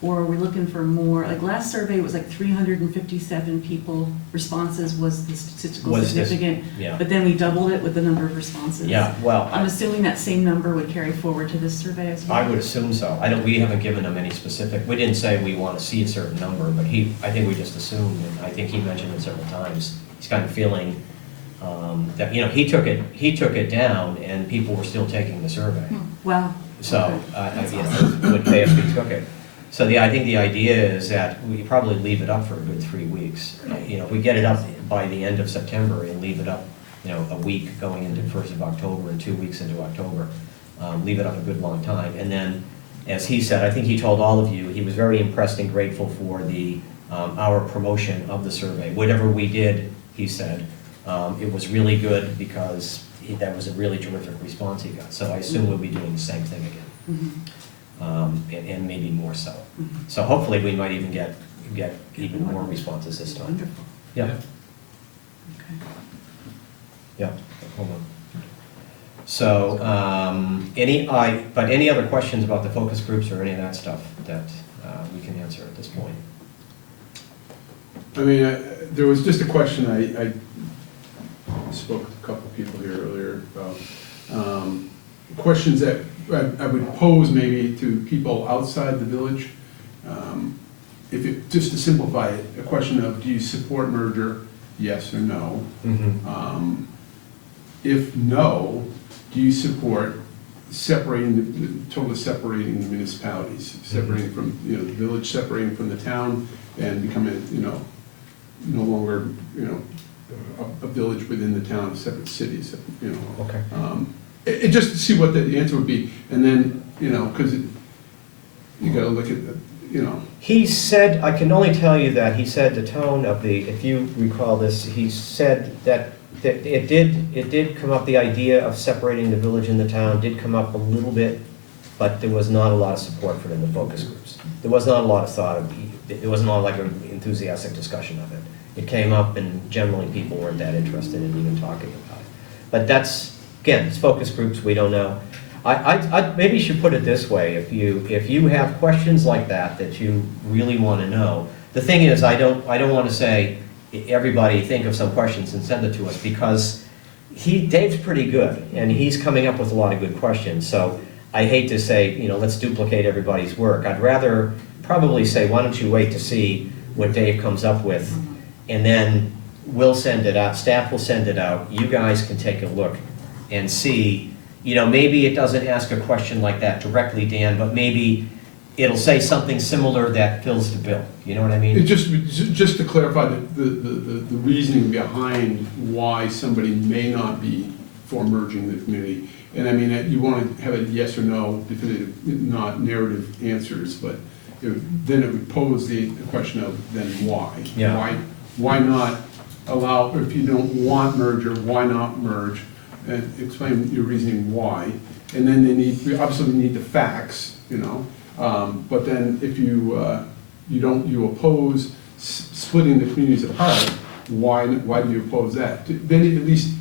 Or are we looking for more? Like last survey was like 357 people, responses was the statistical Was this- significant. yeah. But then we doubled it with the number of responses. Yeah, well, I'm assuming that same number would carry forward to this survey as well? I would assume so. We haven't given them any specific, we didn't say we want to see a certain number, but I think we just assumed, and I think he mentioned it several times, he's kind of feeling that, he took it down and people were still taking the survey. Wow. So, That's when KSB took it. So I think the idea is that we probably leave it up for a good 3 weeks. If we get it up by the end of September and leave it up, a week going into 1st of October and 2 weeks into October, leave it up a good long time. And then, as he said, I think he told all of you, he was very impressed and grateful for our promotion of the survey. Whatever we did, he said, it was really good because that was a really terrific response he got. So I assume we'll be doing the same thing again. And maybe more so. So hopefully we might even get even more responses this time. Wonderful. Yeah, Okay. yeah, hold on. So, any other questions about the focus groups or any of that stuff that we can answer at this point? I mean, there was just a question I spoke to a couple of people here earlier about, questions that I would pose maybe to people outside the village. Just to simplify it, a question of, do you support merger, yes or no? If no, do you support totally separating the municipalities, separating from, the village separating from the town and becoming, no longer, a village within the town, separate cities, Okay. Just to see what the answer would be, and then, because you gotta look at, He said, I can only tell you that he said the tone of if you recall this, he said that it did come up, the idea of separating the village and the town did come up a little bit, but there was not a lot of support for it in the focus groups. There was not a lot of thought of, there wasn't like an enthusiastic discussion of it. It came up and generally people weren't that interested in even talking about it. But that's, again, it's focus groups, we don't know. I maybe you should put it this way, if you have questions like that you really want to know, the thing is, I don't want to say, everybody think of some questions and send it to us, because Dave's pretty good, and he's coming up with a lot of good questions, so I hate to say, let's duplicate everybody's work. I'd rather probably say, why don't you wait to see what Dave comes up with, and then we'll send it out, staff will send it out, you guys can take a look and see, maybe it doesn't ask a question like that directly, Dan, but maybe it'll say something similar that fills the bill, you know what I mean? it just to clarify the reasoning behind why somebody may not be for merging the community. And I mean, you want to have a yes or no, definitive, not narrative answers, but then it would pose the question of then why? Yeah. Why not allow, if you don't want merger, why not merge? And explain your reasoning why. And then we obviously need the facts, but then if you oppose splitting the communities apart, why do you oppose that? Then at least,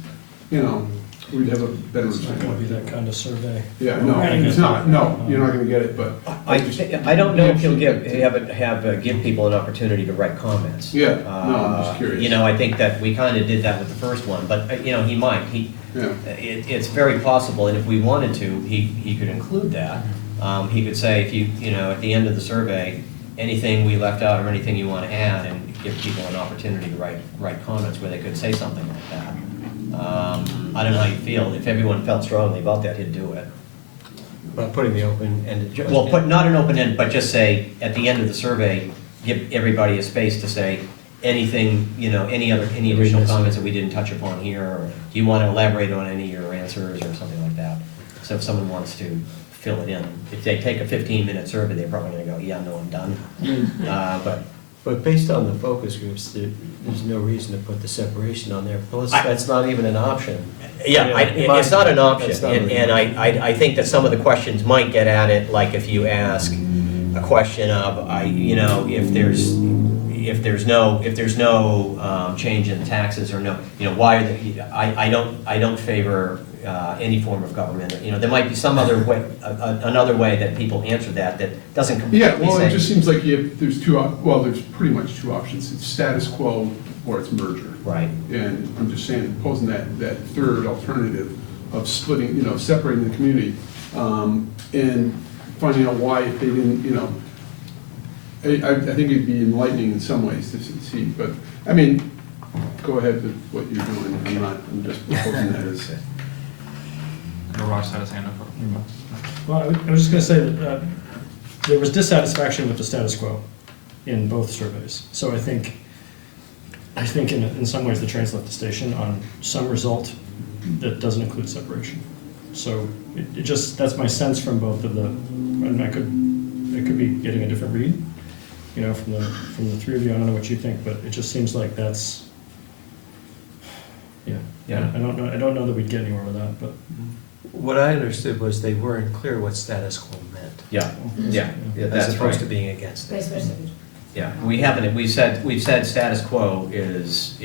we'd have a better It's not gonna be result. that kind of survey. Yeah, no, it's not, no, you're not gonna get it, but. I don't know if he'll give people an opportunity to write comments. Yeah, no, I'm just curious. I think that we kind of did that with the first one, but, he might. Yeah. It's very possible, and if we wanted to, he could include that. He could say, if at the end of the survey, anything we left out or anything you want to add, and give people an opportunity to write comments where they could say something like that. I don't know how you feel. If everyone felt strongly about that, he'd do it. But putting the open-ended. Well, not an open end, but just say, at the end of the survey, give everybody a space to say anything, any additional comments that we didn't touch upon here, or do you want to elaborate on any of your answers or something like that? So if someone wants to fill it in, if they take a 15-minute survey, they're probably going to go, yeah, no, I'm done. But based on the focus groups, there's no reason to put the separation on there. Plus, that's not even an option. Yeah, it's not an option, It's not an and I think that some of the questions might get at it, like if you ask a question of, if there's no change in taxes or no, why are they, I don't favor any form of government. There might be some other way, another way that people answer that doesn't completely Yeah, well, say. it just seems like there's there's pretty much two options. It's status quo or it's merger. Right. And I'm just saying, posing that third alternative of splitting, separating the community, and finding out why if they didn't, I think it'd be enlightening in some ways to see, but, I mean, go ahead with what you're doing. I'm just proposing that as. Raj had his hand up. Well, I was just gonna say that there was dissatisfaction with the status quo in both surveys. So I think in some ways the train's left the station on some result that doesn't include separation. So it just, that's my sense from both of the, and I could be getting a different read, from the three of you. I don't know what you think, but it just seems like that's, yeah. I don't know that we'd get anywhere with that, but. What I understood was they weren't clear what status quo meant. Yeah, As that's opposed right. to being against it. Yeah, we haven't, we've said status quo is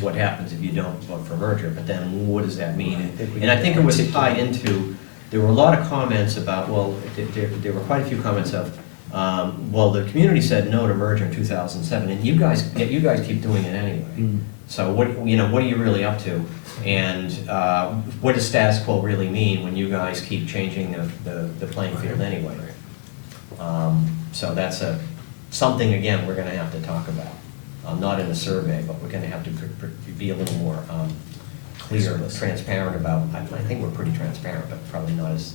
what happens if you don't vote for merger, but then what does that mean? And I think it was tied into, there were a lot of comments about, there were quite a few comments of, the community said no to merger in 2007, and you guys keep doing it anyway. So what are you really up to? And what does status quo really mean when you guys keep changing the playing field anyway? So that's something, again, we're gonna have to talk about. Not in the survey, but we're gonna have to be a little more clear, transparent about, I think we're pretty transparent, but probably not as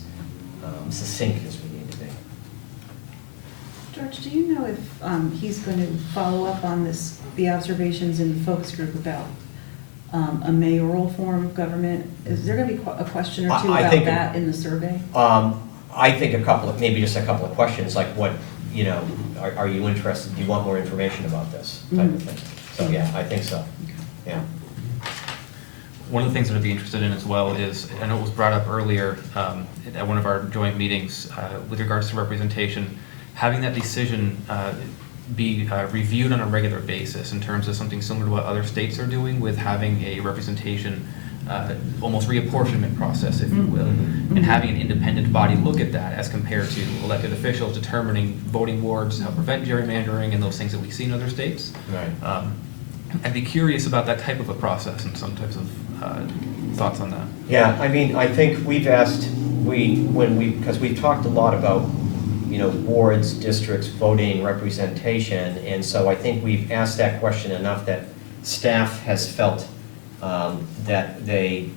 succinct as we need to be. George, do you know if he's going to follow up on this, the observations in the focus group about a mayoral form of government? Is there going to be a question or two I about think- that in the survey? I think maybe just a couple of questions, like what, you know, are you interested, do you want more information about this type of thing? So, yeah, I think so, yeah. One of the things that I'd be interested in as well is, I know it was brought up earlier at one of our joint meetings with regards to representation, having that decision be reviewed on a regular basis in terms of something similar to what other states are doing with having a representation, almost reapportionment process, if you will, and having an independent body look at that as compared to elected officials determining voting wards, how to prevent gerrymandering and those things that we see in other states. Right. I'd be curious about that type of a process and some types of thoughts on that. Yeah, I mean, I think we've asked, because we've talked a lot about, you know, wards, districts, voting representation, and so I think we've asked that question enough that staff has felt that they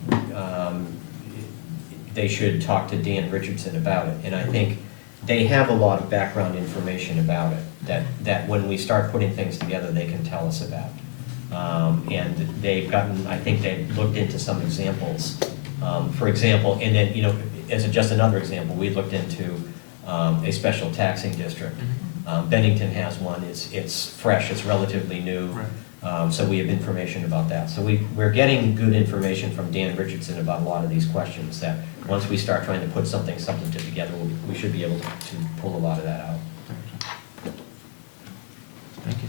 should talk to Dan Richardson about it. And I think they have a lot of background information about it, that when we start putting things together, they can tell us about. And they've gotten, I think they've looked into some examples. For example, and then, you know, as just another example, we looked into a special taxing district. Bennington has one, it's fresh, it's relatively new. So we have information about that. So we're getting good information from Dan Richardson about a lot of these questions, that once we start trying to put something substantive together, we should be able to pull a lot of that out. Thank you.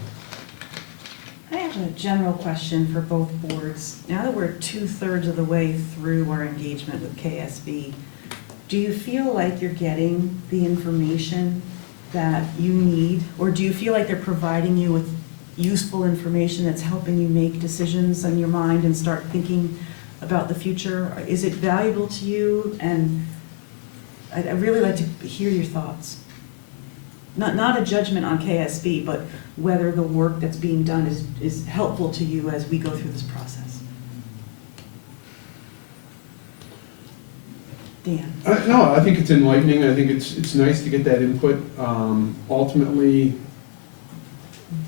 I have a general question for both boards. Now that we're 2/3 of the way through our engagement with KSB, do you feel like you're getting the information that you need? Or do you feel like they're providing you with useful information that's helping you make decisions in your mind and start thinking about the future? Is it valuable to you? And I'd really like to hear your thoughts. Not a judgment on KSB, but whether the work that's being done is helpful to you as we go through this process. Dan? No, I think it's enlightening. I think it's nice to get that input. Ultimately,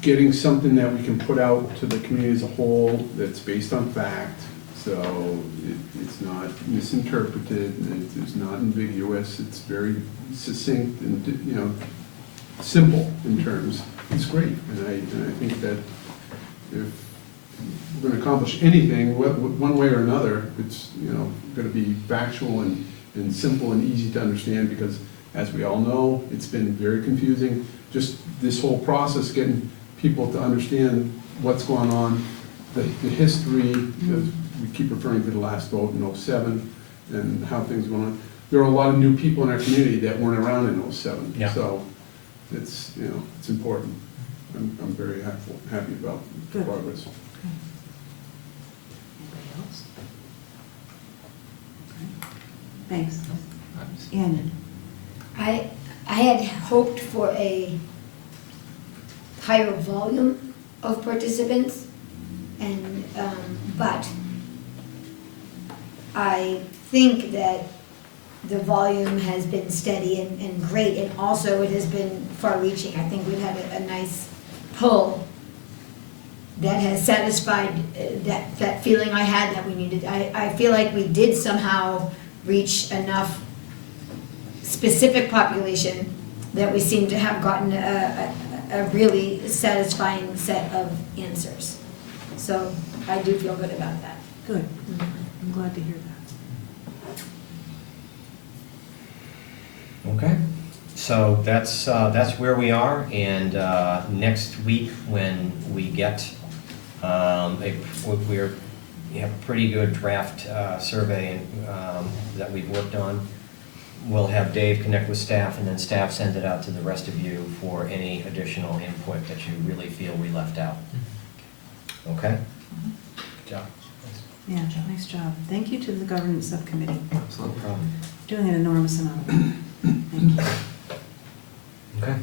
getting something that we can put out to the community as a whole that's based on fact, so it's not misinterpreted, it's not ambiguous, it's very succinct and, you know, simple in terms. It's great, and I think that if we're going to accomplish anything, one way or another, it's, you know, going to be factual and simple and easy to understand, because as we all know, it's been very confusing. Just this whole process, getting people to understand what's going on, the history, because we keep referring to the last vote in #07 and how things went on. There are a lot of new people in our community that weren't around in '07, Yeah. so it's, you know, it's important. I'm very happy about the Good. progress. Anybody else? Okay. Thanks. Ann? I had hoped for a higher volume of participants, and, but I think that the volume has been steady and great, and also it has been far-reaching. I think we've had a nice pull that has satisfied that feeling I had that we needed. I feel like we did somehow reach enough specific population that we seem to have gotten a really satisfying set of answers. So I do feel good about that. Good. I'm glad to hear that. Okay, so that's where we are, and next week when we get we have a pretty good draft survey that we've worked on. We'll have Dave connect with staff, and then staff send it out to the rest of you for any additional input that you really feel we left out. Okay? Good job. Yeah, nice job. Thank you to the governance subcommittee. No problem. Doing an enormous amount of work. Thank you. Okay.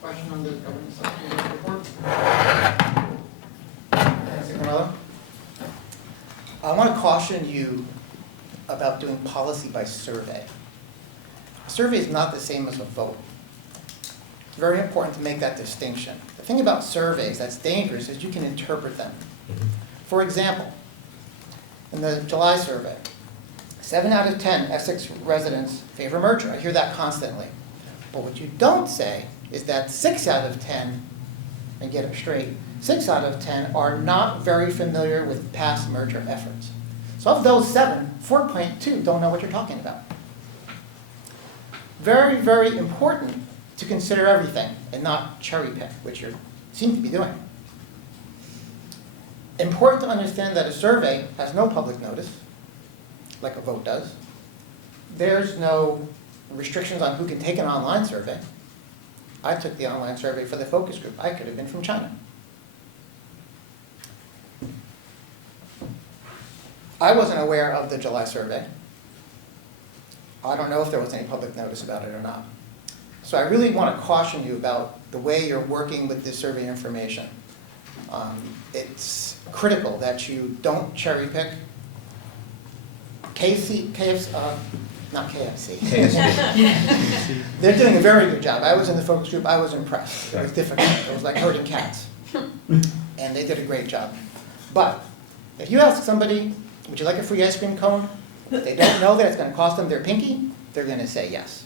Question on the governance subcommittee report? Trustee Carmella? I want to caution you about doing policy by survey. A survey is not the same as a vote. It's very important to make that distinction. The thing about surveys that's dangerous is you can interpret them. For example, in the July survey, 7 out of 10 Essex residents favor merger. I hear that constantly. But what you don't say is that 6 out of 10, and get it straight, 6 out of 10 are not very familiar with past merger efforts. So of those 7, 4.2 don't know what you're talking about. Very, very important to consider everything and not cherry pick, which you seem to be doing. Important to understand that a survey has no public notice, like a vote does. There's no restrictions on who can take an online survey. I took the online survey for the focus group. I could have been from China. I wasn't aware of the July survey. I don't know if there was any public notice about it or not. So I really want to caution you about the way you're working with this survey information. It's critical that you don't cherry pick. Not KFC. They're doing a very good job. I was in the focus group. I was impressed. It was difficult. It was like herding cats. And they did a great job. But if you ask somebody, would you like a free ice cream cone? If they don't know that it's going to cost them their pinky, they're going to say yes.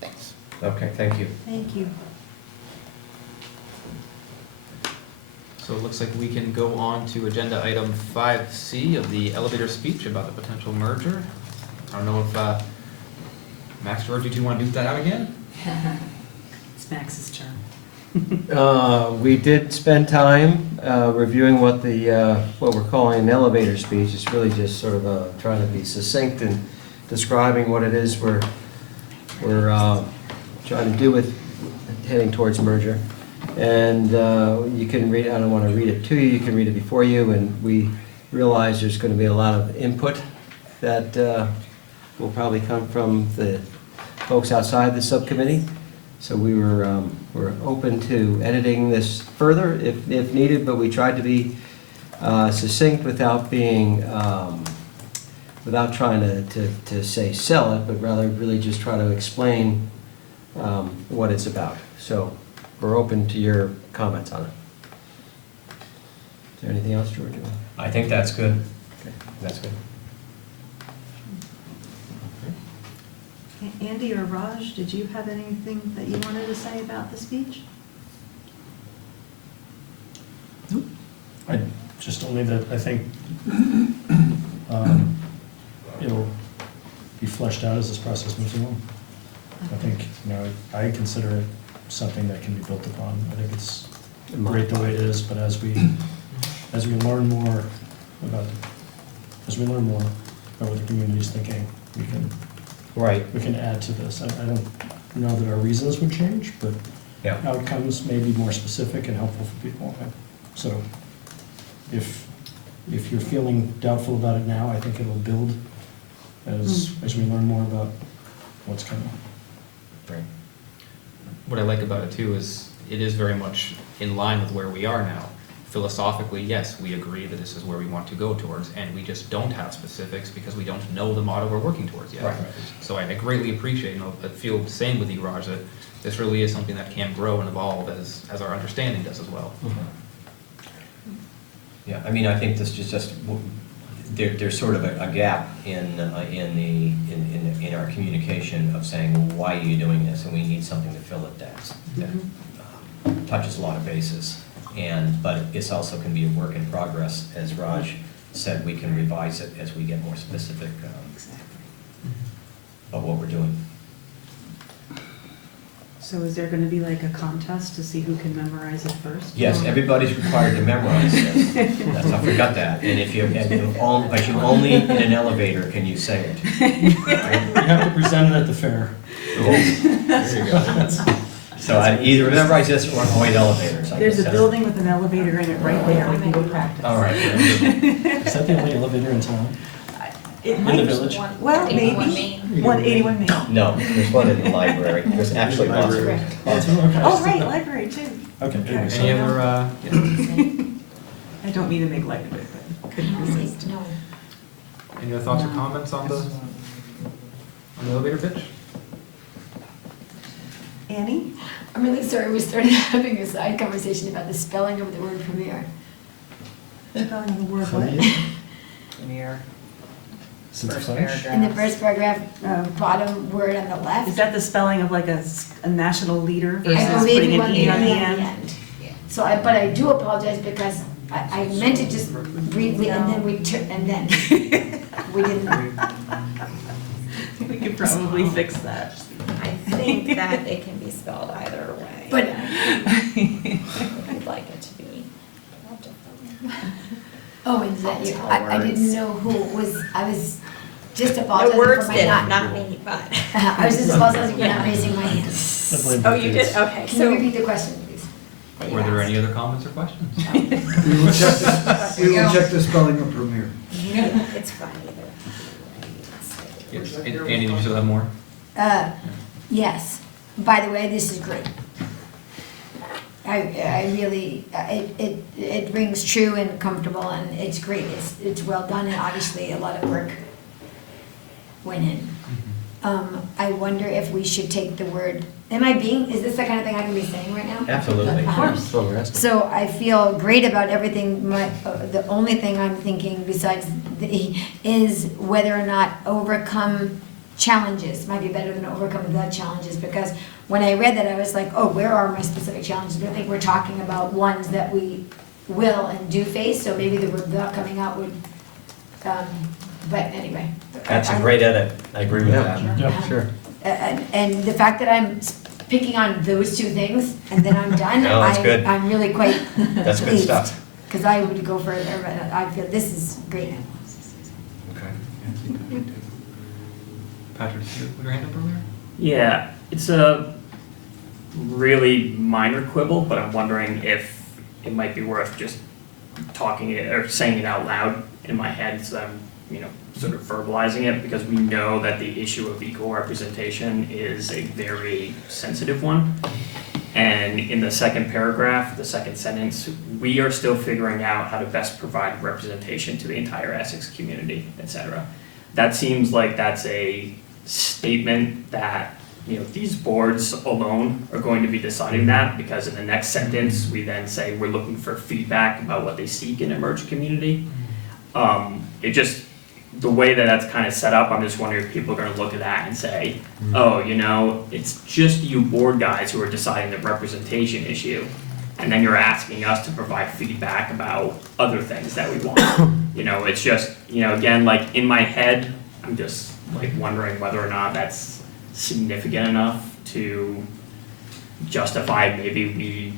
Thanks. Okay, thank you. Thank you. So it looks like we can go on to agenda item 5C of the elevator speech about the potential merger. I don't know if, Max, George, do you want to do that out again? It's Max's turn. We did spend time reviewing what we're calling an elevator speech. It's really just sort of trying to be succinct in describing what it is we're trying to do with heading towards merger. And you can read, I don't want to read it to you, you can read it before you, and we realize there's going to be a lot of input that will probably come from the folks outside the subcommittee. So we're open to editing this further if needed, but we tried to be succinct without being, without trying to say sell it, but rather really just try to explain what it's about. So we're open to your comments on it. Is there anything else, George? I think that's good. Okay. That's good. Andy or Raj, did you have anything that you wanted to say about the speech? I just only that I think it'll be fleshed out as this process moves along. I think, I consider it something that can be built upon. I think it's great the way it is, but as we learn more about what the community's thinking, we can add to this. I don't know that our reasons would change, but Yeah. outcomes may be more specific and helpful for people. So if you're feeling doubtful about it now, I think it'll build as we learn more about what's coming. Right. What I like about it too is it is very much in line with where we are now. Philosophically, yes, we agree that this is where we want to go towards, and we just don't have specifics because we don't know the model we're working towards yet. Right. So I greatly appreciate, I feel the same with you, Raj, that this really is something that can grow and evolve as our understanding does as well. Yeah, I mean, I think this is just, there's sort of a gap in our communication of saying, well, why are you doing this? And we need something to fill it that touches a lot of bases. But it's also can be a work in progress. As Raj said, we can revise it as we get more specific about what we're doing. So is there gonna be like a contest to see who can memorize it first? Yes, everybody's required to memorize this. I forgot that. And but you only in an elevator can you say it. You have to present it at the fair. There you go. So I either memorize this or avoid elevators. There's a building with an elevator in it right there, we can go practice. All right. Is that the only elevator in town? It In might, the village? well, maybe, 181 Main. No, there's one in the library. There's actually lots of. Oh, right, library too. Okay. Any other, I don't mean to make light of it, but. received, no. Any other thoughts or comments on the elevator pitch? Annie? I'm really sorry, we started having a side conversation about the spelling of the word premiere. Spelling of the word what? Premiere. Is it First French? paragraph. In the first paragraph, bottom word on the left. Is that the spelling of like a national leader I versus believe putting we an want E the on the E on the end? end. So but I do apologize because I meant to just read, and then and then we didn't. We could probably fix that. I think that it can be spelled either way. But- If you'd like it to be. Oh, is that you? All I didn't words. know who it was, I was just The apologizing words for did my it, not me, but. I was just apologizing for not raising my hand. I believe Oh, it you is. did, okay, Can you so. repeat the question, please? that you Were there asked? any other comments or questions? We will check this, we will check the spelling of Premier. It's fine either. Yes. Andy, did you still have more? Yes. By the way, this is great. I really, it rings true and comfortable, and it's great. It's well done, and obviously a lot of work went in. I wonder if we should take the word, is this the kind of thing I can be saying right now? Absolutely. Of course. That's what we're asking. So I feel great about everything, the only thing I'm thinking besides is whether or not overcome challenges might be better than overcome the challenges, because when I read that, I was like, oh, where are my specific challenges? I think we're talking about ones that we will and do face, so maybe the word "the" coming out would, but anyway. That's a great edit. I agree with that. Yeah, sure. And the fact that I'm picking on those two things and then I'm done, No, that's good. I'm really quite That's good pleased. stuff. Because I would go further, but I feel this is great. Okay. Patrick, did you put your hand up earlier? Yeah, it's a really minor quibble, but I'm wondering if it might be worth just talking it or saying it out loud in my head, so I'm, sort of verbalizing it, because we know that the issue of equal representation is a very sensitive one. And in the second paragraph, the second sentence, we are still figuring out how to best provide representation to the entire Essex community, et cetera. That seems like that's a statement that, these boards alone are going to be deciding that, because in the next sentence, we then say we're looking for feedback about what they seek in a merged community. The way that that's kind of set up, I'm just wondering if people are gonna look at that and say, oh, it's just you board guys who are deciding the representation issue. And then you're asking us to provide feedback about other things that we want. It's just, again, like in my head, I'm just like wondering whether or not that's significant enough to justify maybe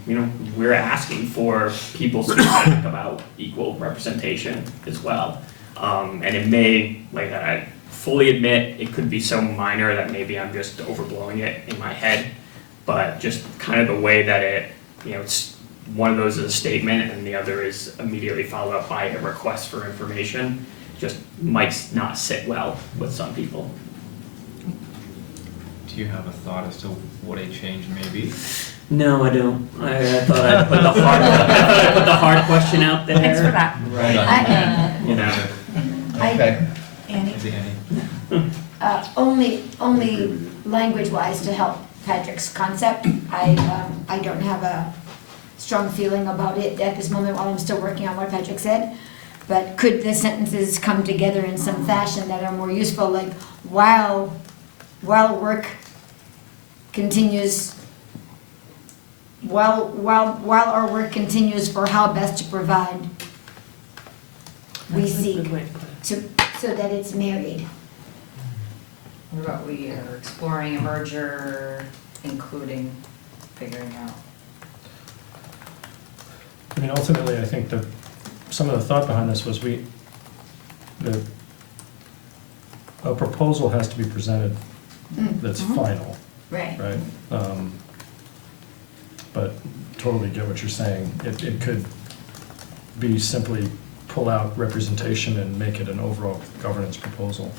we're asking for people's feedback about equal representation as well. And it may, like I fully admit, it could be so minor that maybe I'm just overblowing it in my head, but just kind of the way that it's one of those is a statement and the other is immediately followed up by a request for information, just might not sit well with some people. Do you have a thought as to what a change may be? No, I don't. I thought I'd put the hard question out there. Thanks for that. Right. Okay. Annie? Is it any? Only language-wise to help Patrick's concept. I don't have a strong feeling about it at this moment while I'm still working on what Patrick said. But could the sentences come together in some fashion that are more useful, like while work continues, while our work continues for how best to provide, we That's a seek good way to put it. so that it's married. What about we are exploring a merger, including figuring out? I mean, ultimately, I think some of the thought behind this was a proposal has to be presented that's final, Right. right? But totally get what you're saying. It could be simply pull out representation and make it an overall governance proposal.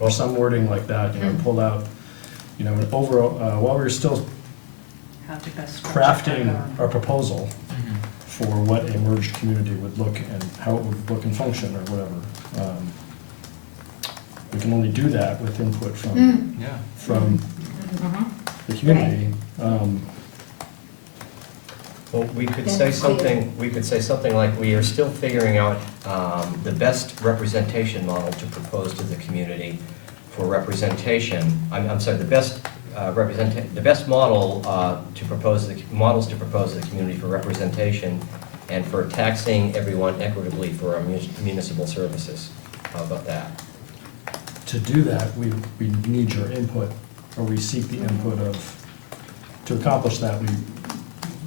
Or some wording like that, pull out, an overall, while we're still How to best crafting structure our proposal for what a merged community would look and how it would look and function or whatever. We can only do that with input from, Yeah. from the community. Well, we could Then say it's clear. something like, we are still figuring out the best representation model to propose to the community for representation. I'm sorry, the best model models to propose to the community for representation and for taxing everyone equitably for our municipal services. How about that? To do that, we need your input, or we seek the input of, to accomplish that, we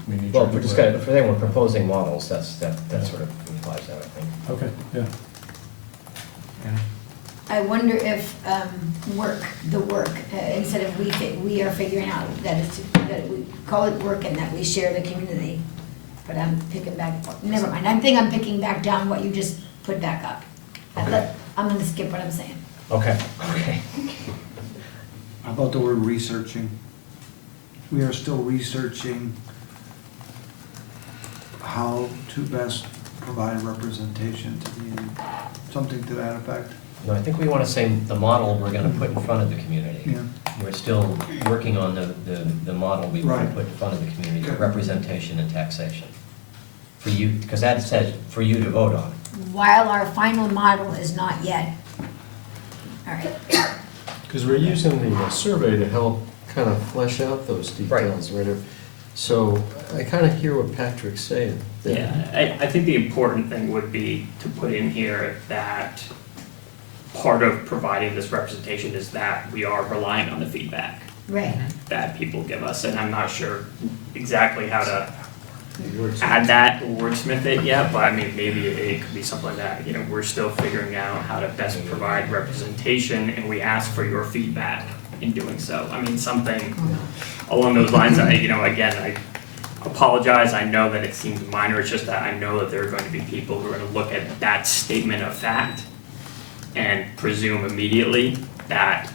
need your Well, we're just input. gonna, for them, we're proposing models, that sort of implies that, I think. Okay, yeah. Anna? I wonder if the work, instead of we are figuring out that we call it work and that we share the community. But I'm picking back, never mind, I'm picking back down what you just put back up. I'm gonna skip what I'm saying. Okay. How about the word researching? We are still researching how to best provide representation to the, something to that effect. No, I think we want to say the model we're gonna put in front of the community. Yeah. We're still working on the model we want to Right. put in front of the community, Okay. representation and taxation. For you, because that says for you to vote on. While our final model is not yet. All right, Because we're using the survey to help kind of flesh out those details, right? So I kind of hear what Patrick's saying. that- Yeah, I think the important thing would be to put in here that part of providing this representation is that we are relying on the feedback right. that people give us, and I'm not sure exactly how to add that or wordsmith it yet, but I mean, maybe it could be something like that, you know, we're still figuring out how to best provide representation, and we ask for your feedback in doing so. I mean, something along those lines, I apologize, I know that it seems minor, it's just that I know that there are going to be people who are gonna look at that statement of fact and presume immediately that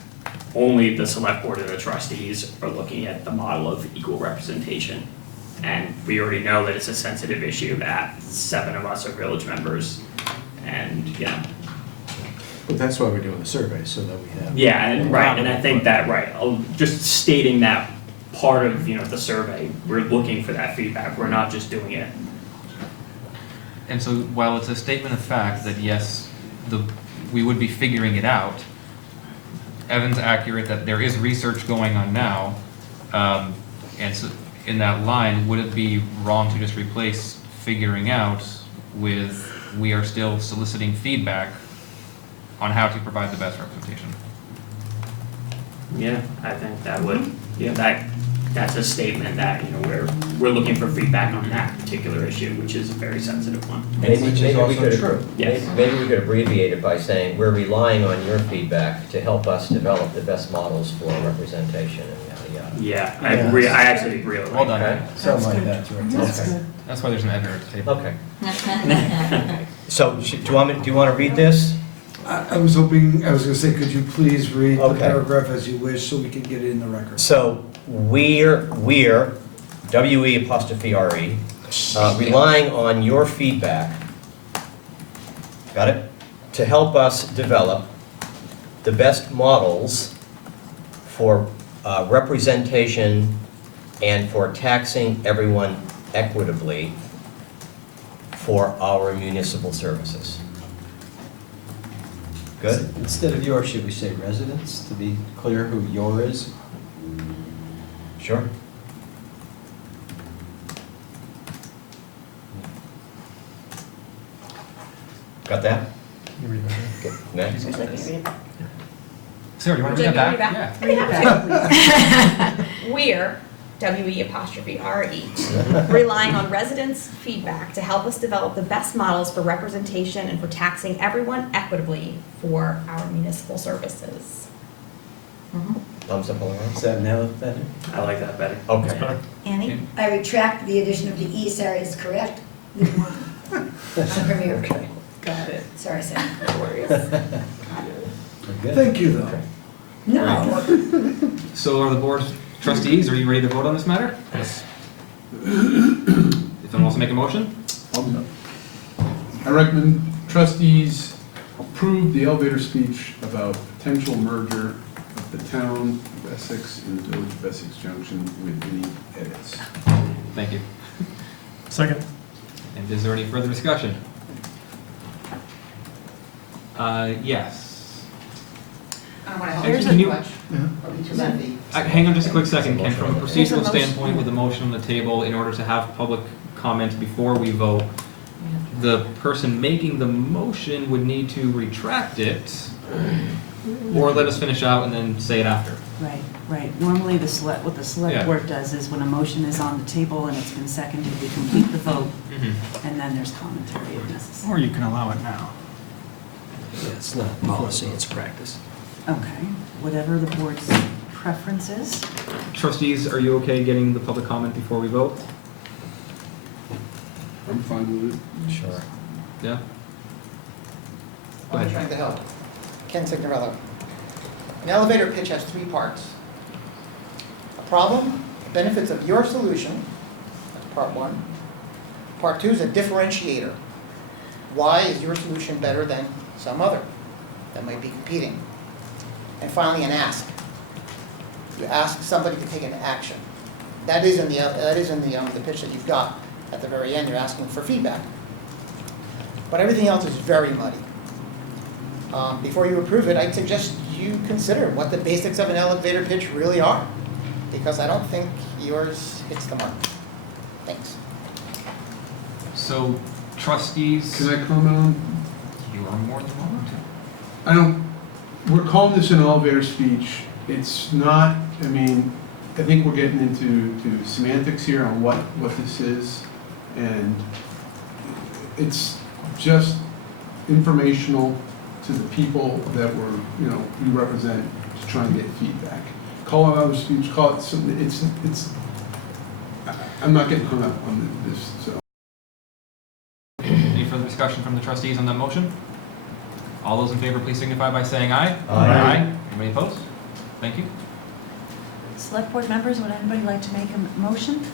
only the select board and the trustees are looking at the model of equal representation. And we already know that it's a sensitive issue, that 7 of us are village members, and, you know. But that's why we're doing the survey, so that we have. Yeah, and right, and I think that, right, just stating that part of, the survey, we're looking for that feedback, we're not just doing it. And so while it's a statement of fact that yes, we would be figuring it out, Evan's accurate that there is research going on now, and so in that line, would it be wrong to just replace figuring out with we are still soliciting feedback on how to provide the best representation? Yeah, I think that would, that's a statement that, we're looking for feedback on that particular issue, which is a very sensitive one. Maybe Which is we also could, true. Yes. maybe we could abbreviate it by saying, we're relying on your feedback to help us develop the best models for representation and yada yada. Yeah, I actually agree with that. Well done, Okay. Evan. Something like that, right? That's Okay. good. That's why there's an editor at the table. Okay. So, do you want to read this? I was gonna say, could you please read the Okay. paragraph as you wish so we can get it in the record? So, we're, W-E'-R-E, relying on your feedback, got it? To help us develop the best models for representation and for taxing everyone equitably for our municipal services. Good? Instead of your, should we say residents, to be clear who your is? Sure. Got that? You read that. Okay, next. Sarah, do you want to read Would you that like back? me to read Yeah. We're, W-E'-R-E, relying on residents' feedback to help us develop the best models for representation and for taxing everyone equitably for our municipal services. Thumbs up all around? Is that now better? I like that better. Okay. Annie? I retract the addition of the E, Sarah is correct. Leave one. I'm Premier. Okay. Got it. Sorry, Sarah. No worries. We're good? Thank you, though. No. So are the board trustees, are you ready to vote on this matter? Yes. If someone wants to make a motion? I recommend trustees approve the elevator speech about potential merger of the town of Essex and the village of Essex Junction with any edits. Thank you. Second. And is there any further discussion? Yes. I don't want to Here's help a- you too much, or be too lengthy. Hang on just a quick second, Ken. From a There's a procedural motion. standpoint, with the motion on the table, in order to have public comment before we vote, the person making the motion would need to retract it, or let us finish out and then say it after. Right, right. Normally, what the select Yeah. board does is when a motion is on the table and it's been seconded, we complete the vote, and then there's commentary if necessary. Or you can allow it now. Yeah, it's not policy, it's practice. Okay, whatever the board's preference is. Trustees, are you okay getting the public comment before we vote? I'm fine with it. Sure. Yeah? Go I'm ahead. trying to help. Ken Signorello. An elevator pitch has three parts. A problem, the benefits of your solution, that's part one. Part two is a differentiator. Why is your solution better than some other that might be competing? And finally, an ask. You ask somebody to take an action. That is in the pitch that you've got. At the very end, you're asking for feedback. But everything else is very muddy. Before you approve it, I'd suggest you consider what the basics of an elevator pitch really are, because I don't think yours hits the mark. Thanks. So, trustees, Can I comment on? you are more than welcome to. I don't, we're calling this an elevator speech. It's not, I mean, I think we're getting into semantics here on what this is. And it's just informational to the people that we represent, to try and get feedback. Call it another speech, call it something, I'm not getting hung up on this, so. Any further discussion from the trustees on that motion? All those in favor, please signify by saying aye. Aye. Anybody opposed? Thank you. Select board members, would anybody like to make a motion?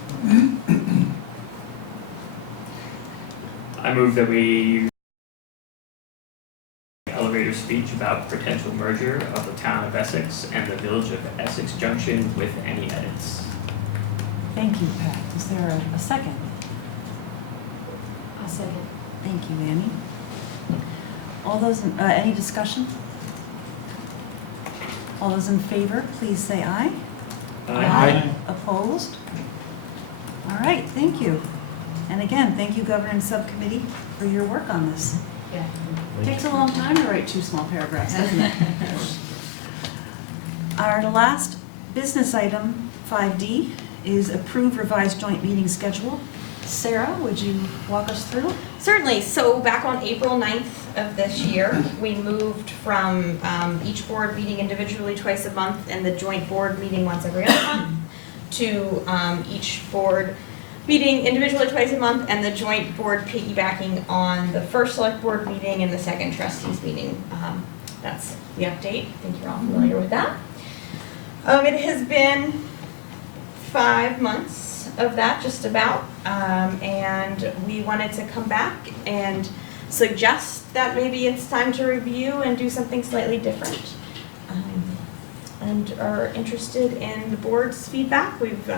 I move that we elevator speech about potential merger of the town of Essex and the village of Essex Junction with any edits. Thank you, Pat. Is there a second? I'll second. Thank you, Annie. All those, any discussion? All those in favor, please say aye. Opposed? All right, thank you. And again, thank you, Governance Subcommittee, for your work on this. Yeah. Takes a long time to write 2 small paragraphs, doesn't it? Our last business item, 5D, is approve revised joint meeting schedule. Sarah, would you walk us through? Certainly. So back on April 9th of this year, we moved from each board meeting individually twice a month and the joint board meeting once every other month to each board meeting individually twice a month and the joint board piggybacking on the first select board meeting and the second trustees meeting. That's the update. I think you're all familiar with that. It has been 5 months of that, just about, and we wanted to come back and suggest that maybe it's time to review and do something slightly different, and are interested in the board's feedback.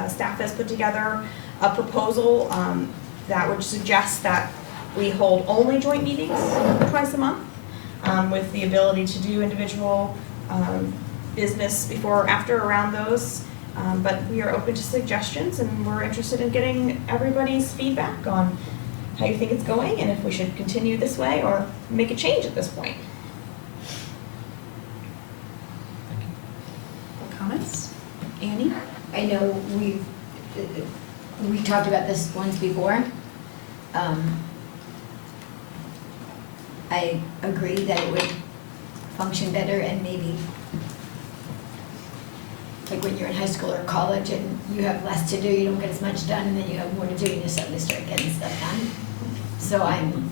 Staff has put together a proposal that would suggest that we hold only joint meetings twice a month, with the ability to do individual business before or after around those. But we are open to suggestions and we're interested in getting everybody's feedback on how you think it's going and if we should continue this way or make a change at this point. Comments? Annie? I know we talked about this once before. I agree that it would function better and maybe like when you're in high school or college and you have less to do, you don't get as much done, and then you have more to do and you suddenly start getting stuff done. So I'm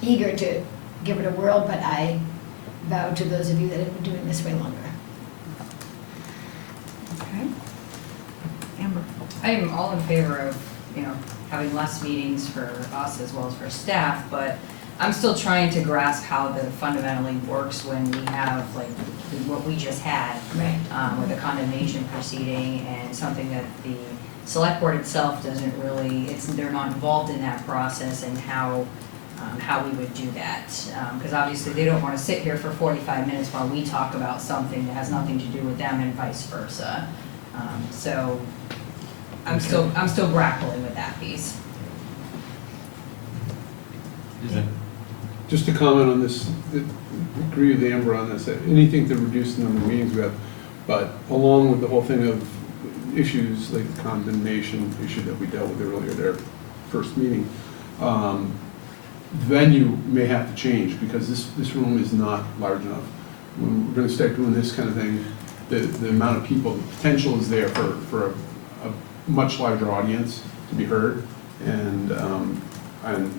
eager to give it a whirl, but I vow to those of you that have been doing this way longer. Okay. Amber? I am all in favor of having less meetings for us as well as for staff, but I'm still trying to grasp how that fundamentally works when we have like what we just had. Right. With a condemnation proceeding and something that the select board itself doesn't really, they're not involved in that process and how we would do that. Because obviously they don't want to sit here for 45 minutes while we talk about something that has nothing to do with them and vice versa. So I'm still grappling with that piece. Just to comment on this, agree with Amber on this, anything to reduce the number of meetings we have, but along with the whole thing of issues like the condemnation issue that we dealt with earlier, their first meeting, venue may have to change because this room is not large enough. When we're gonna start doing this kind of thing, the amount of people, the potential is there for a much larger audience to be heard, and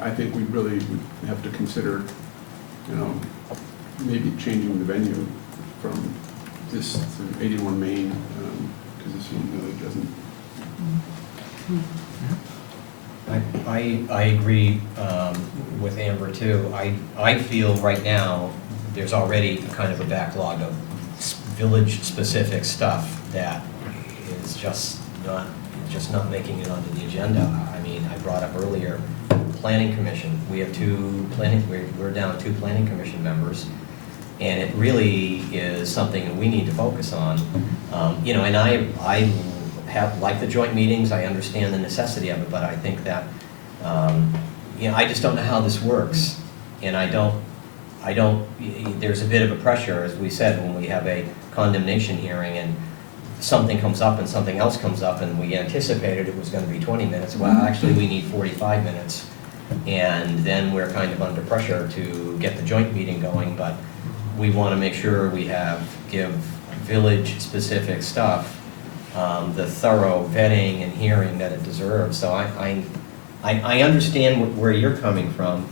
I think we really would have to consider, maybe changing the venue from this to 81 Main, because this one really doesn't. I agree with Amber too. I feel right now, there's already kind of a backlog of village-specific stuff that is just not making it onto the agenda. I mean, I brought up earlier, planning commission. We have we're down 2 planning commission members, and it really is something that we need to focus on. And I have, like the joint meetings, I understand the necessity of it, but I think that, I just don't know how this works. And there's a bit of a pressure, as we said, when we have a condemnation hearing and something comes up and something else comes up and we anticipated it was going to be 20 minutes. Well, actually, we need 45 minutes. And then we're kind of under pressure to get the joint meeting going, but we want to make sure we give village-specific stuff the thorough vetting and hearing that it deserves. So I understand where you're coming from.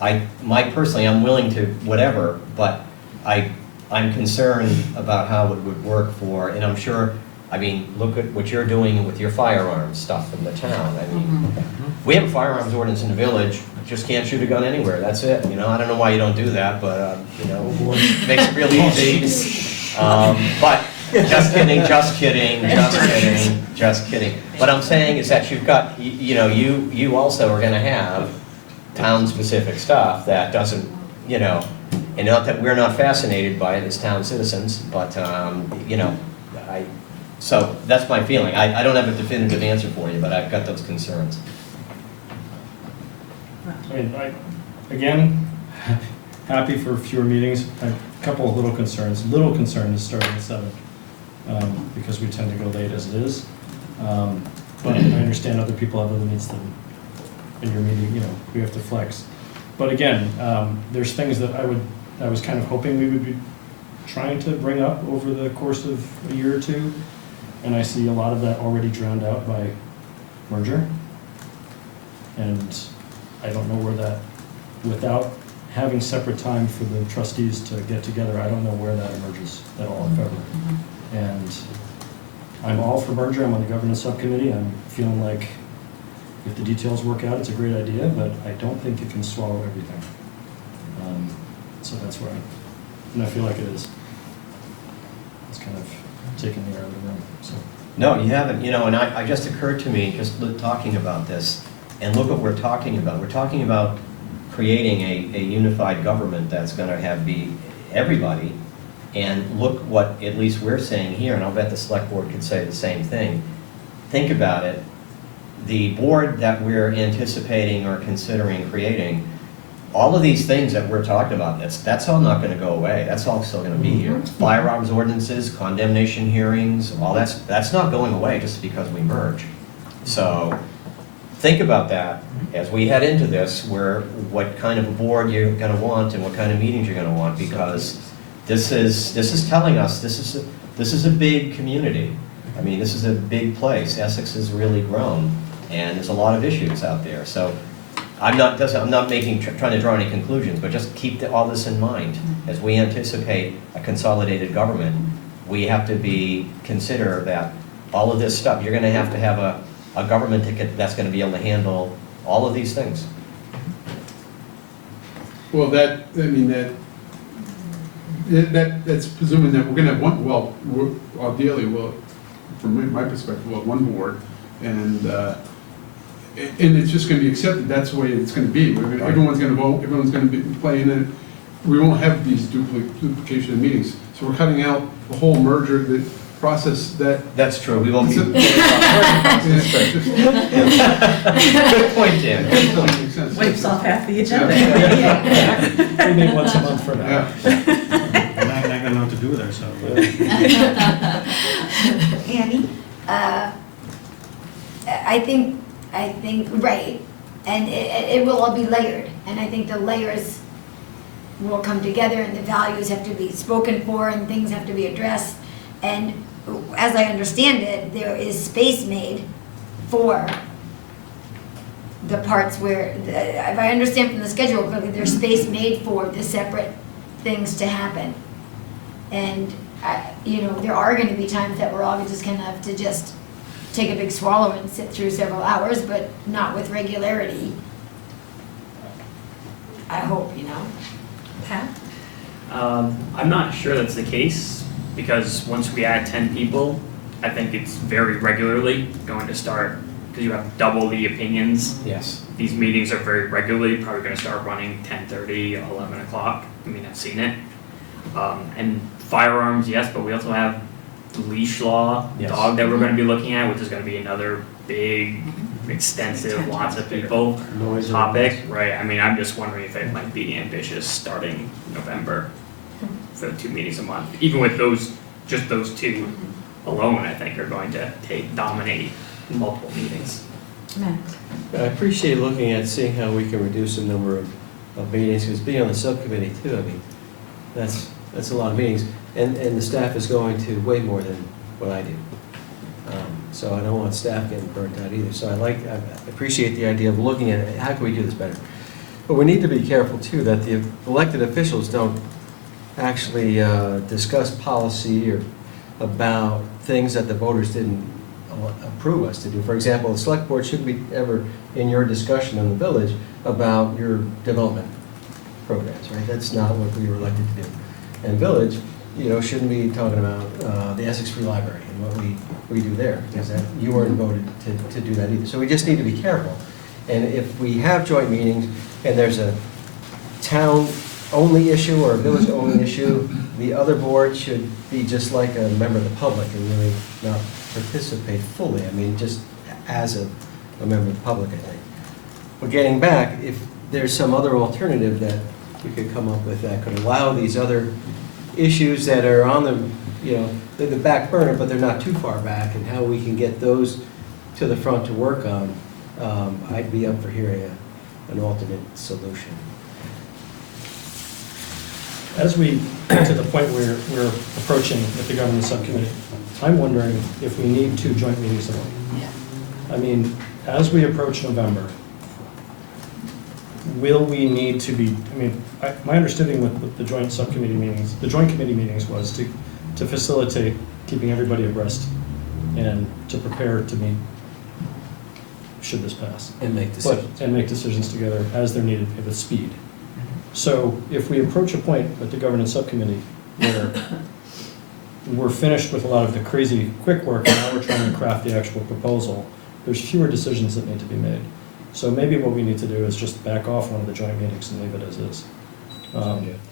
Personally, I'm willing to whatever, but I'm concerned about how it would work and I'm sure, look at what you're doing with your firearms stuff in the town. We have a firearms ordinance in the village, just can't shoot a gun anywhere, that's it. I don't know why you don't do that, but, makes it real easy. But, just kidding. What I'm saying is that you've got, you also are gonna have town-specific stuff that doesn't, and not that we're not fascinated by it as town citizens, but, so that's my feeling. I don't have a definitive answer for you, but I've got those concerns. Again, happy for fewer meetings. I have a couple of little concerns. Little concern is starting at 7, because we tend to go late as it is. But I understand other people have other needs than in your meeting, we have to flex. But again, there's things that I was kind of hoping we would be trying to bring up over the course of a year or two, and I see a lot of that already drowned out by merger. And I don't know where that, without having separate time for the trustees to get together, I don't know where that emerges at all, if ever. And I'm all for merger. I'm on the governance subcommittee. I'm feeling like if the details work out, it's a great idea, but I don't think it can swallow everything. So that's where and I feel like it is. It's kind of taking the air out of the room. So. No, you haven't. And I just occurred to me, just talking about this, and look what we're talking about. We're talking about creating a unified government that's going to be everybody. And look what at least we're saying here, and I'll bet the select board could say the same thing. Think about it. The board that we're anticipating or considering creating, all of these things that we're talking about, that's all not going to go away. That's all still going to be here. Firearms ordinances, condemnation hearings, all that's not going away just because we merge. So think about that as we head into this, what kind of a board you're going to want and what kind of meetings you're going to want, because this is telling us this is a big community. This is a big place. Essex has really grown, and there's a lot of issues out there. So I'm not trying to draw any conclusions, but just keep all this in mind as we anticipate a consolidated government. We have to consider that all of this stuff. You're going to have a a government that's gonna be able to handle all of these things. Well, that's presuming that we're gonna have one, well, ideally, well, from my perspective, we'll have one board, and it's just gonna be accepted, that's the way it's gonna be. Everyone's gonna vote, everyone's gonna be playing in it. We won't have these duplication of meetings. So we're cutting out the whole merger, the process that. That's true, we won't be. Good Good point, Dan. Makes sense. Wipes off half the agenda. We meet once a month for now. Yeah. And I'm not gonna know what to do with ourselves. Annie? I think, right, and it will all be layered, and I think the layers will come together and the values have to be spoken for and things have to be addressed. And as I understand it, there is space made for the parts where, if I understand from the schedule clearly, there's space made for the separate things to happen. And, there are gonna be times that we're all just gonna have to just take a big swallow and sit through several hours, but not with regularity. I hope, Pat? I'm not sure that's the case, because once we add 10 people, I think it's very regularly going to start, because you have double the opinions. Yes. These meetings are very regularly, probably gonna start running 10:30, 11 o'clock, I mean, I've seen it. And firearms, yes, but we also have the leash law, Yes. dog that we're gonna be looking at, which is gonna be another big, extensive, lots of people Noise. topic, right? I mean, I'm just wondering if it might be ambitious starting November for the 2 meetings a month. Even with just those two alone, I think are going to dominate multiple meetings. Matt? I appreciate looking at seeing how we can reduce the number of meetings, because being on the subcommittee too, I mean, that's a lot of meetings. And the staff is going to way more than what I do. So I don't want staff getting burnt out either. So I appreciate the idea of looking at how can we do this better. But we need to be careful too that the elected officials don't actually discuss policy or about things that the voters didn't approve us to do. For example, the select board shouldn't be ever in your discussion in the village about your development programs, right? That's not what we were elected to do. And village, shouldn't be talking about the Essex Free Library and what we do there, because you weren't voted to do that either. So we just need to be careful. And if we have joint meetings and there's a town-only issue or a village-only issue, the other board should be just like a member of the public and really not participate fully. I mean, just as a member of the public, I think. But getting back, if there's some other alternative that we could come up with that could allow these other issues that are on the back burner, but they're not too far back, and how we can get those to the front to work on, I'd be up for hearing an alternate solution. As we get to the point where we're approaching with the government subcommittee, I'm wondering if we need 2 joint meetings a month. I mean, as we approach November, will we need to be, my understanding with the joint subcommittee meetings, the joint committee meetings was to facilitate keeping everybody abreast and to prepare to meet should this pass. And make decisions. And make decisions together as they're needed with speed. So if we approach a point with the governance subcommittee where we're finished with a lot of the crazy quick work and now we're trying to craft the actual proposal, there's fewer decisions that need to be made. So maybe what we need to do is just back off one of the joint meetings and leave it as is.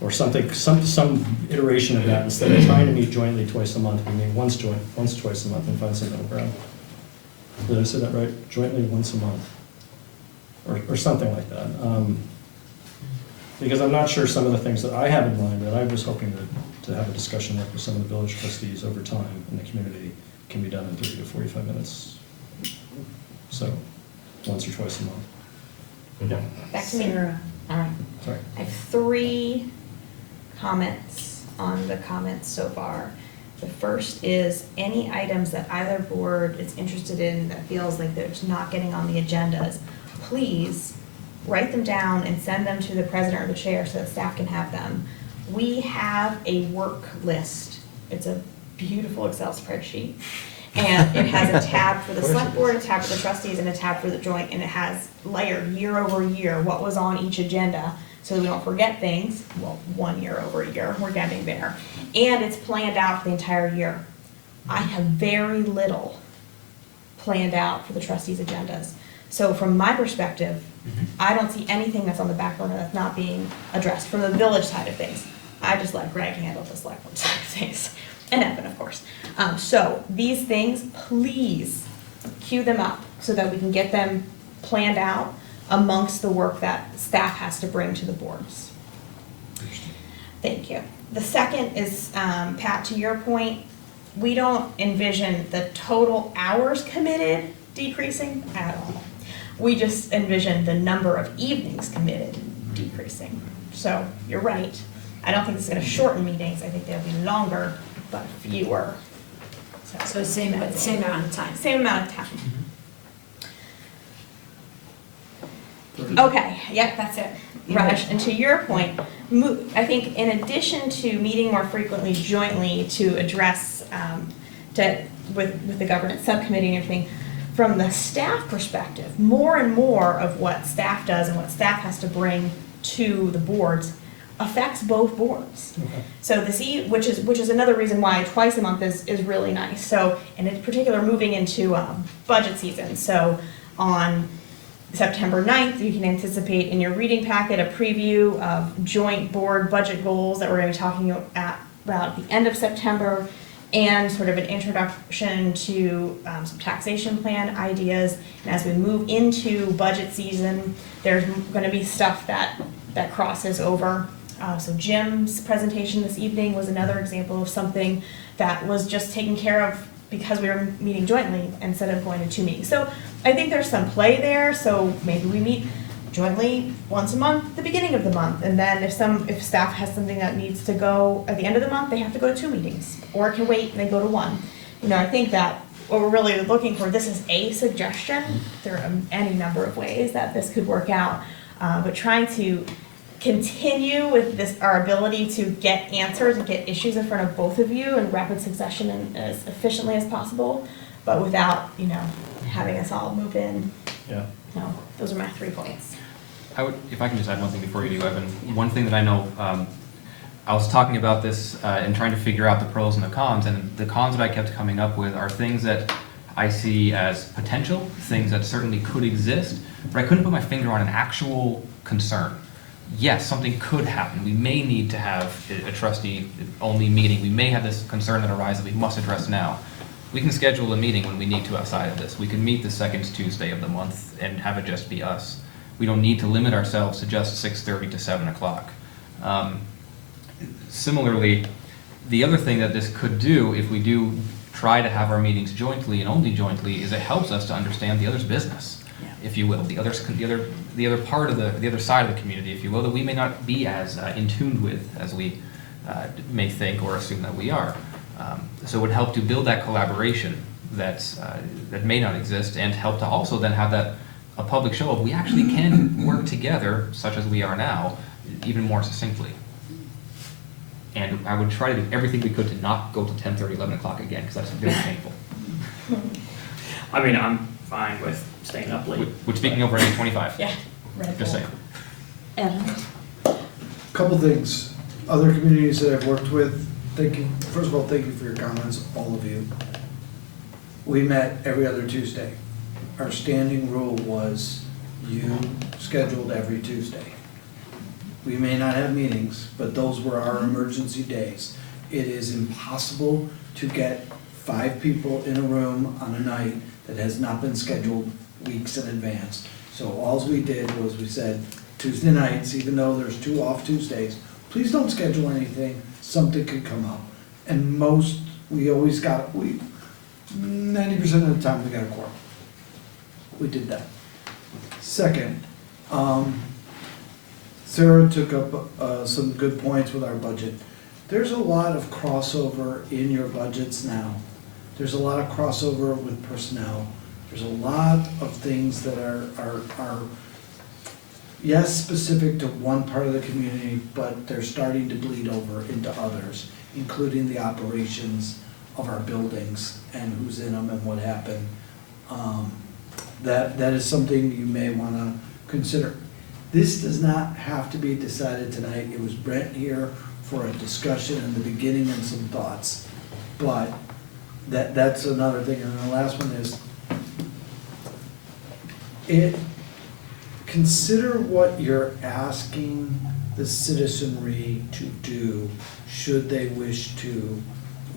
Or something, some iteration of that, instead of trying to meet jointly twice a month, we meet once twice a month and find some middle ground. Did I say that right? Jointly once a month, or something like that. Because I'm not sure some of the things that I have in mind that I was hoping to have a discussion with some of the village trustees over time in the community can be done in 30 to 45 minutes. So, once or twice a month. Yeah. Back to me. Sarah. All right. Sorry. I have 3 comments on the comments so far. The first is any items that either board is interested in that feels like they're just not getting on the agendas, please write them down and send them to the president or the chair so that staff can have them. We have a work list. It's a beautiful Excel spreadsheet. And it has a tab for the select board, a tab for the trustees, and a tab for the joint, and it has layered year over year what was on each agenda, so that we don't forget things. Well, 1 year over year, we're getting there. And it's planned out for the entire year. I have very little planned out for the trustees' agendas. So from my perspective, I don't see anything that's on the back burner that's not being addressed from the village side of things. I just let Greg handle the select board side of things, and Evan, of course. So these things, please queue them up so that we can get them planned out amongst the work that staff has to bring to the boards. Thank you. The second is, Pat, to your point, we don't envision the total hours committed decreasing at all. We just envision the number of evenings committed decreasing. So you're right. I don't think it's gonna shorten meetings. I think they'll be longer, but fewer. So same amount of time. Same amount of time. Okay, yep, that's it. Raj, and to your point, I think in addition to meeting more frequently jointly to address, with the governance subcommittee and everything, from the staff perspective, more and more of what staff does and what staff has to bring to the boards affects both boards. Okay. So which is another reason why twice a month is really nice. So, and in particular, moving into budget season. So on September 9th, you can anticipate in your reading packet a preview of joint board budget goals that we're going to be talking about at the end of September, and sort of an introduction to some taxation plan ideas. And as we move into budget season, there's going to be stuff that crosses over. So Jim's presentation this evening was another example of something that was just taken care of because we were meeting jointly instead of going to 2 meetings. So I think there's some play there, so maybe we meet jointly once a month at the beginning of the month, and then if staff has something that needs to go at the end of the month, they have to go to 2 meetings, or can wait and they go to 1. You know, I think that what we're really looking for, this is a suggestion. There are any number of ways that this could work out, but trying to continue with this, our ability to get answers and get issues in front of both of you in rapid succession and as efficiently as possible, but without, having us all move in. Yeah. No, those are my 3 points. If I can just add one thing before you do, Evan. One thing that I know, I was talking about this and trying to figure out the pros and the cons, and the cons that I kept coming up with are things that I see as potential, things that certainly could exist, but I couldn't put my finger on an actual concern. Yes, something could happen. We may need to have a trustee-only meeting. We may have this concern that arises that we must address now. We can schedule a meeting when we need to outside of this. We can meet the second Tuesday of the month and have it just be us. We don't need to limit ourselves to just 6:30 to 7 o'clock. Similarly, the other thing that this could do, if we do try to have our meetings jointly and only jointly, is it helps us to understand the other's business, if you will, the other part of the other side of the community, if you will, that we may not be as in tune with as we may think or assume that we are. So it would help to build that collaboration that may not exist, and help to also then have a public show of we actually can work together, such as we are now, even more succinctly. And I would try to do everything we could to not go to 10:30, 11 o'clock again, because that's very painful. I mean, I'm fine with staying up late. We're speaking over 8:25. Yeah. Just saying. Evan? Couple things, other communities that I've worked with, thank you, first of all, thank you for your comments, all of you. We met every other Tuesday. Our standing rule was you scheduled every Tuesday. We may not have meetings, but those were our emergency days. It is impossible to get 5 people in a room on a night that has not been scheduled weeks in advance. So all we did was we said, Tuesday nights, even though there's 2 off Tuesdays, please don't schedule anything, something could come up. And 90% of the time we got a quorum. We did that. Second, Sarah took up some good points with our budget. There's a lot of crossover in your budgets now. There's a lot of crossover with personnel. There's a lot of things that are yes, specific to one part of the community, but they're starting to bleed over into others, including the operations of our buildings and who's in them and what happened. That is something you may wanna consider. This does not have to be decided tonight. It was Brent here for a discussion in the beginning and some thoughts. But that's another thing. And the last one is, consider what you're asking the citizenry to do should they wish to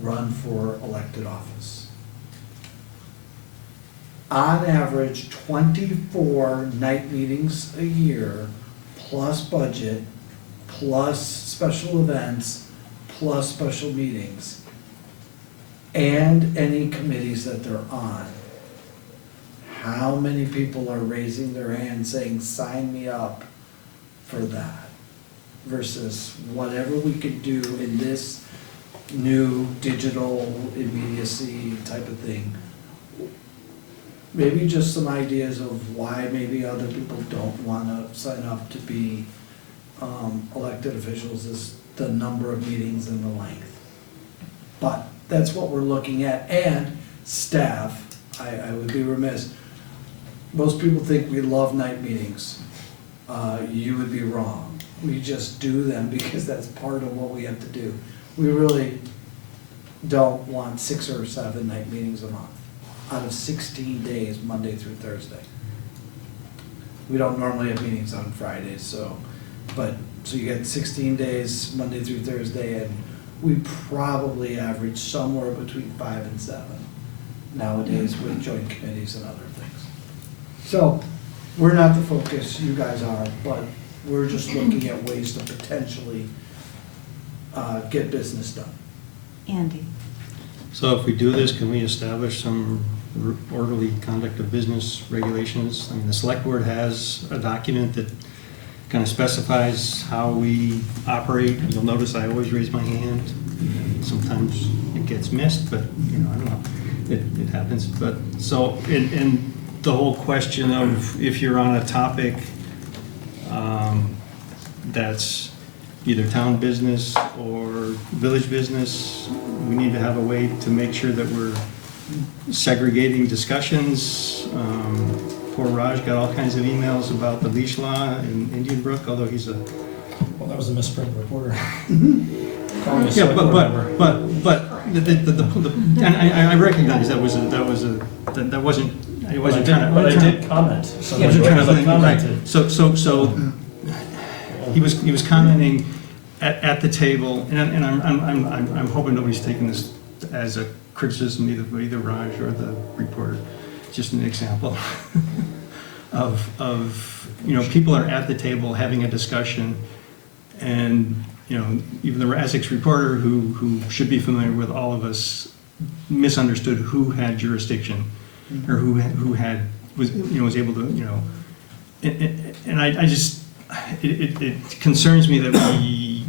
run for elected office. On average, 24 night meetings a year, plus budget, plus special events, plus special meetings, and any committees that they're on. How many people are raising their hand saying, sign me up for that? Versus whatever we could do in this new digital immediacy type of thing. Maybe just some ideas of why maybe other people don't wanna sign up to be elected officials is the number of meetings and the length. But that's what we're looking at, and staff, I would be remiss. Most people think we love night meetings. You would be wrong. We just do them because that's part of what we have to do. We really don't want 6 or 7 night meetings a month out of 16 days, Monday through Thursday. We don't normally have meetings on Fridays, so you get 16 days, Monday through Thursday, and we probably average somewhere between 5 and 7 nowadays with joint committees and other things. So, we're not the focus, you guys are, but we're just looking at ways to potentially get business done. Andy? So if we do this, can we establish some orderly conduct of business regulations? I mean, the select board has a document that kind of specifies how we operate. You'll notice I always raise my hand. Sometimes it gets missed, but, you know, I don't know, it happens. But, so, and the whole question of if you're on a topic that's either town business or village business, we need to have a way to make sure that we're segregating discussions. Poor Raj got all kinds of emails about the leash law in Indian Brook, although he's a... Well, that was a misprint reporter. Yeah, and I recognize that wasn't, it wasn't trying to... But I did comment. So He wasn't trying to, commented. right, so he was commenting at the table, and I'm hoping nobody's taking this as a criticism either Raj or the reporter, just an example of you know, people are at the table having a discussion, and you know, even the Essex reporter who should be familiar with all of us misunderstood who had jurisdiction, or who was able to, you know, and I just, it concerns me that we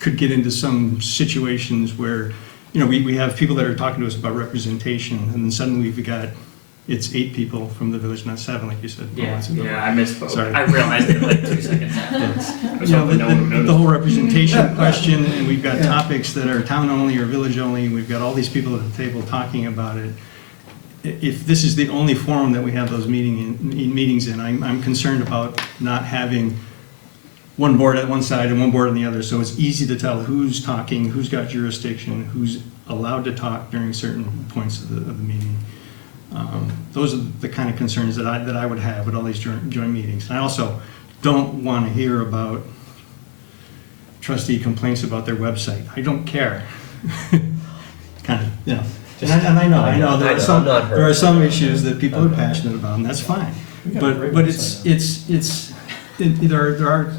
could get into some situations where, you know, we have people that are talking to us about representation, and then suddenly we've got, it's 8 people from the village, not 7, like you said. Yeah, I misspoke. Sorry. I realized it like 2 seconds after. I was You know, hoping no one would the notice. whole representation question, and we've got topics that are town only or village only, and we've got all these people at the table talking about it. If this is the only forum that we have those meetings in, I'm concerned about not having one board at one side and one board on the other, so it's easy to tell who's talking, who's got jurisdiction, who's allowed to talk during certain points of the meeting. Those are the kind of concerns that I would have with all these joint meetings. And I also don't want to hear about trustee complaints about their website. I don't care. Kind of, you know. And I know there are some issues that people are passionate about, and that's fine. But there are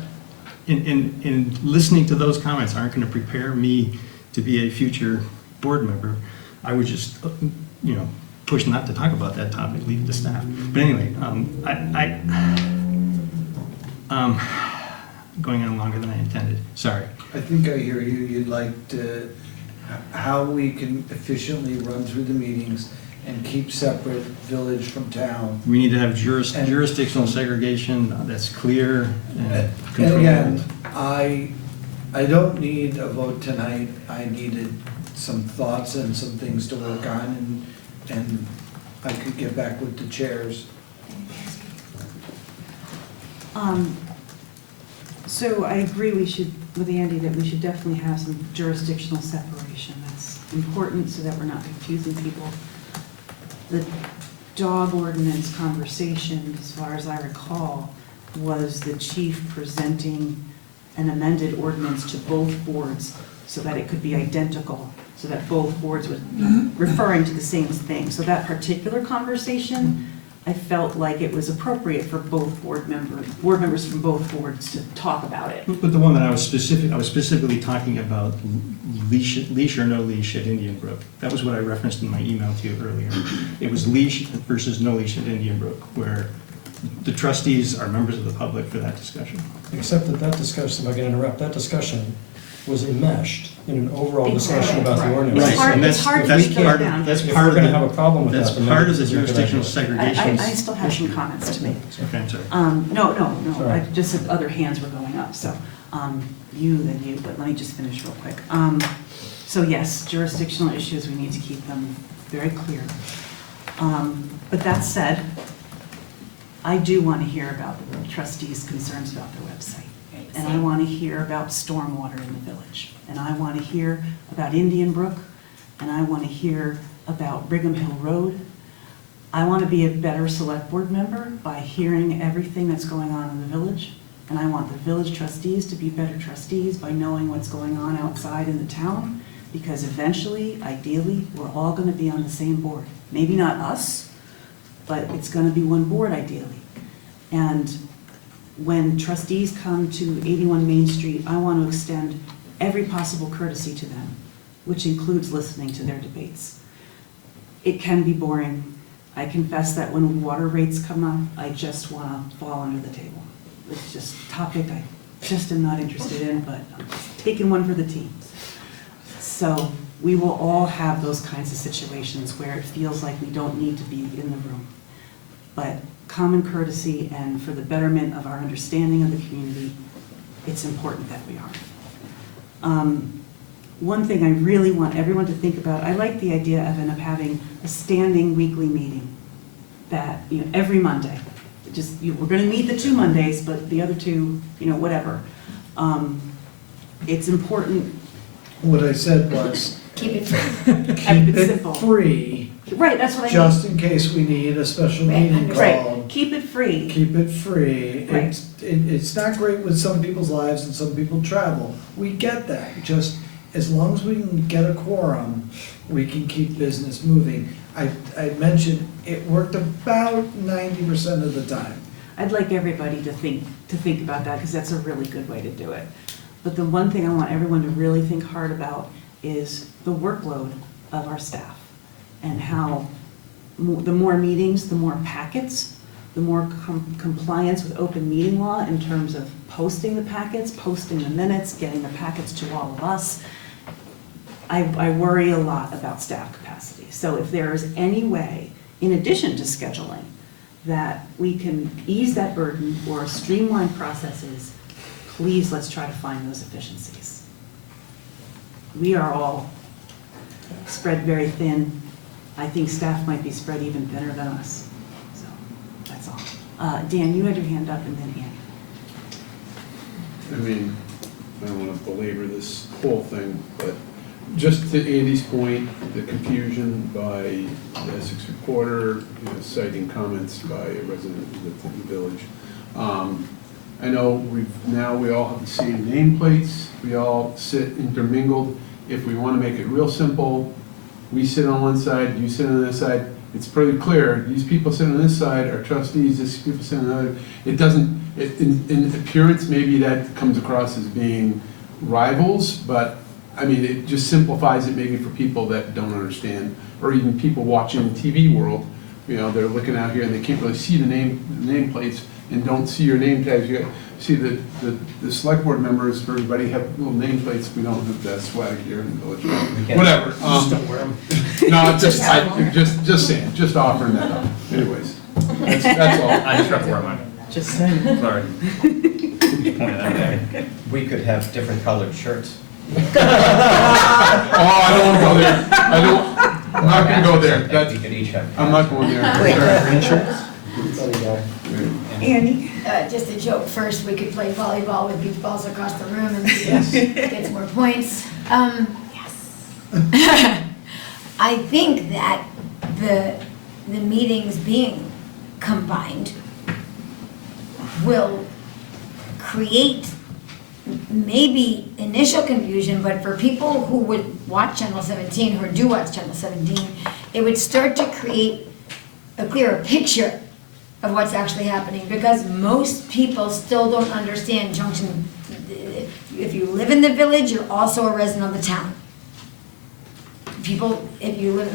in listening to those comments aren't going to prepare me to be a future board member. I would just, you know, push not to talk about that topic, leave it to staff. But anyway, going on longer than I intended. Sorry. I think I hear you. You'd like to, how we can efficiently run through the meetings and keep separate village from town. We need to have jurisdictional segregation that's clear and controlled. And again, I don't need a vote tonight. I needed some thoughts and some things to work on, and I could get back with the chairs. So I agree with Andy that we should definitely have some jurisdictional separation. That's important so that we're not confusing people. The dog ordinance conversation, as far as I recall, was the chief presenting an amended ordinance to both boards so that it could be identical, so that both boards would be referring to the same thing. So that particular conversation, I felt like it was appropriate for both board members from both boards to talk about it. But the one that I was specifically talking about leash or no leash at Indian Brook. That was what I referenced in my email to you earlier. It was leash versus no leash at Indian Brook, where the trustees are members of the public for that discussion. Except that discussion, if I can interrupt, that discussion was enmeshed in an overall discussion about the Right. ordinance. It's hard- and it's hard to that's break those part down. That's If part we're of gonna the- have a problem with that, That's then part of maybe the it's a good jurisdictional idea. segregation. I still have some comments to make. Okay, I'm sorry. No, Sorry. I just said other hands were going up, so, you, then you, but let me just finish real quick. So yes, jurisdictional issues, we need to keep them very clear. But that said, I do want to hear about the trustees' concerns about their website. And I want to hear about stormwater in the village. And I want to hear about Indian Brook, and I want to hear about Brigham Hill Road. I want to be a better select board member by hearing everything that's going on in the village. And I want the village trustees to be better trustees by knowing what's going on outside in the town. Because eventually, ideally, we're all going to be on the same board. Maybe not us, but it's going to be one board ideally. And when trustees come to 81 Main Street, I want to extend every possible courtesy to them, which includes listening to their debates. It can be boring. I confess that when water rates come up, I just want to fall under the table. It's just a topic I just am not interested in, but I'm taking one for the team. So we will all have those kinds of situations where it feels like we don't need to be in the room. But common courtesy and for the betterment of our understanding of the community, it's important that we are. One thing I really want everyone to think about, I like the idea of having a standing weekly meeting that, every Monday. Just, we're gonna meet the 2 Mondays, but the other 2, whatever. It's important. What I said was, Keep it free. keep it simple. free, Right, that's what I mean. just in case we need a special Right, meeting Right, called. keep it free. Keep it free. Right. It's not great with some people's lives and some people travel. We get that. Just as long as we can get a quorum, we can keep business moving. I mentioned it worked about 90% of the time. I'd like everybody to think about that, because that's a really good way to do it. But the one thing I want everyone to really think hard about is the workload of our staff, and how the more meetings, the more packets, the more compliance with open meeting law in terms of posting the packets, posting the minutes, getting the packets to all of us. I worry a lot about staff capacity. So if there is any way, in addition to scheduling, that we can ease that burden or streamline processes, please let's try to find those efficiencies. We are all spread very thin. I think staff might be spread even thinner than us. So that's all. Dan, you had your hand up, and then Andy. I don't want to belabor this whole thing, but just to Andy's point, the confusion by the Essex reporter, citing comments by a resident of the village. I know we all have the same nameplates, we all sit intermingled. If we want to make it real simple, we sit on one side, you sit on this side, it's pretty clear, these people sit on this side are trustees, these people sit on the other. It doesn't, in appearance, maybe that comes across as being rivals, but it just simplifies it maybe for people that don't understand, or even people watching the TV world. They're looking out here and they can't really see the nameplates and don't see your name tags. You see the select board members, for everybody, have little nameplates. We don't have that swag here in the village. Whatever. Just don't wear them. No, just saying, just offering that up. Anyways, that's all. I just have to wear mine. Just saying. Sorry. Just pointed that out. We could have different colored shirts. Oh, I don't wanna go there. I'm not gonna go there. That's, We could each have. I'm not going there. Insurance? Funny guy. Andy? Just a joke, first we could play volleyball with beach balls across the room and see who gets more points. Yes. I think that the meetings being combined will create maybe initial confusion, but for people who would watch Channel 17, who do watch Channel 17, it would start to create a clearer picture of what's actually happening, because most people still don't understand Junction. If you live in the village, you're also a resident of the town. People, if you live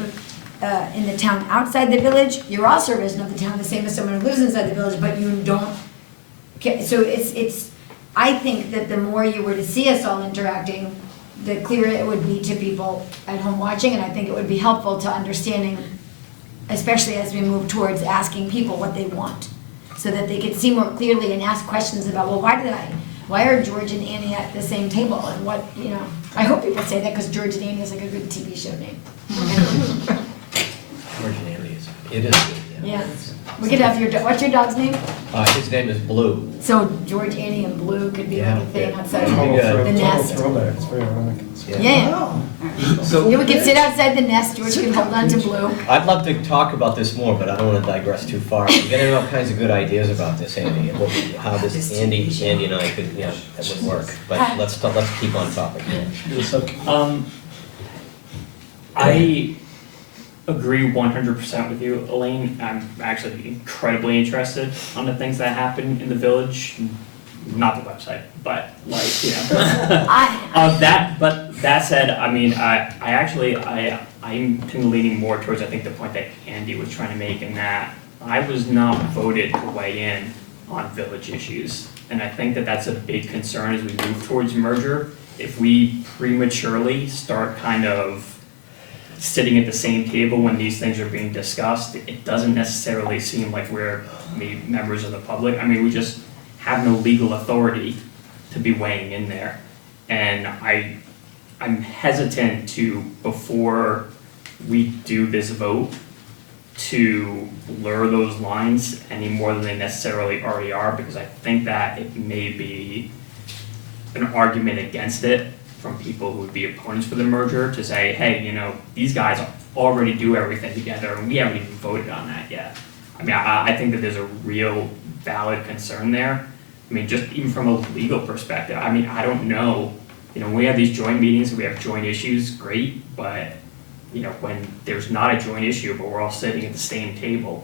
in the town outside the village, you're also a resident of the town, the same as someone who lives inside the village, but you don't. So it's. I think that the more you were to see us all interacting, the clearer it would be to people at home watching, and I think it would be helpful to understanding, especially as we move towards asking people what they want, so that they could see more clearly and ask questions about, well, why are George and Annie at the same table, and what, you know, I hope people say that, because George and Annie is like a good TV show name. George and Andy it is good, Yeah, we could have what's your dog's name? His name is Blue. So George, Annie, and Blue could be like a thing Yeah. outside Total the throw- nest. Throwback, it's very ironic. Yeah. Yeah, we could sit outside the nest, George could hold on to Blue. I'd love to talk about this more, but I don't want to digress too far. We're getting all kinds of good ideas about this, Andy, and how this Andy and I could, that would work. But let's keep on topic. I agree 100% with you, Elaine. I'm actually incredibly interested on the things that happen in the village. Not the website, but but that said, I mean, I'm kind of leaning more towards, I think, the point that Andy was trying to make, in that I was not voted to weigh in on village issues. And I think that that's a big concern as we move towards merger. If we prematurely start kind of sitting at the same table when these things are being discussed, it doesn't necessarily seem like we're maybe members of the public. I mean, we just have no legal authority to be weighing in there. And I'm hesitant to, before we do this vote, to blur those lines any more than they necessarily already are, because I think that it may be an argument against it from people who would be opponents for the merger, to say, hey, these guys already do everything together and we haven't even voted on that yet. I mean, I think that there's a real valid concern there. I mean, just even from a legal perspective, I mean, I don't know, when we have these joint meetings and we have joint issues, great, but, when there's not a joint issue, but we're all sitting at the same table,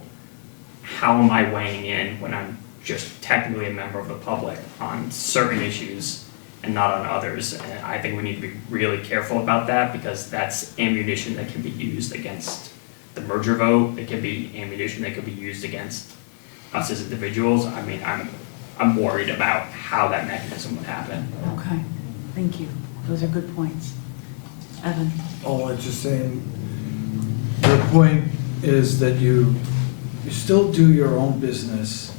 how am I weighing in when I'm just technically a member of the public on certain issues and not on others? And I think we need to be really careful about that, because that's ammunition that can be used against the merger vote. It can be ammunition that could be used against us as individuals. I mean, I'm worried about how that mechanism would happen. Okay, thank you. Those are good points. Evan? Oh, I'm just saying, the point is that you still do your own business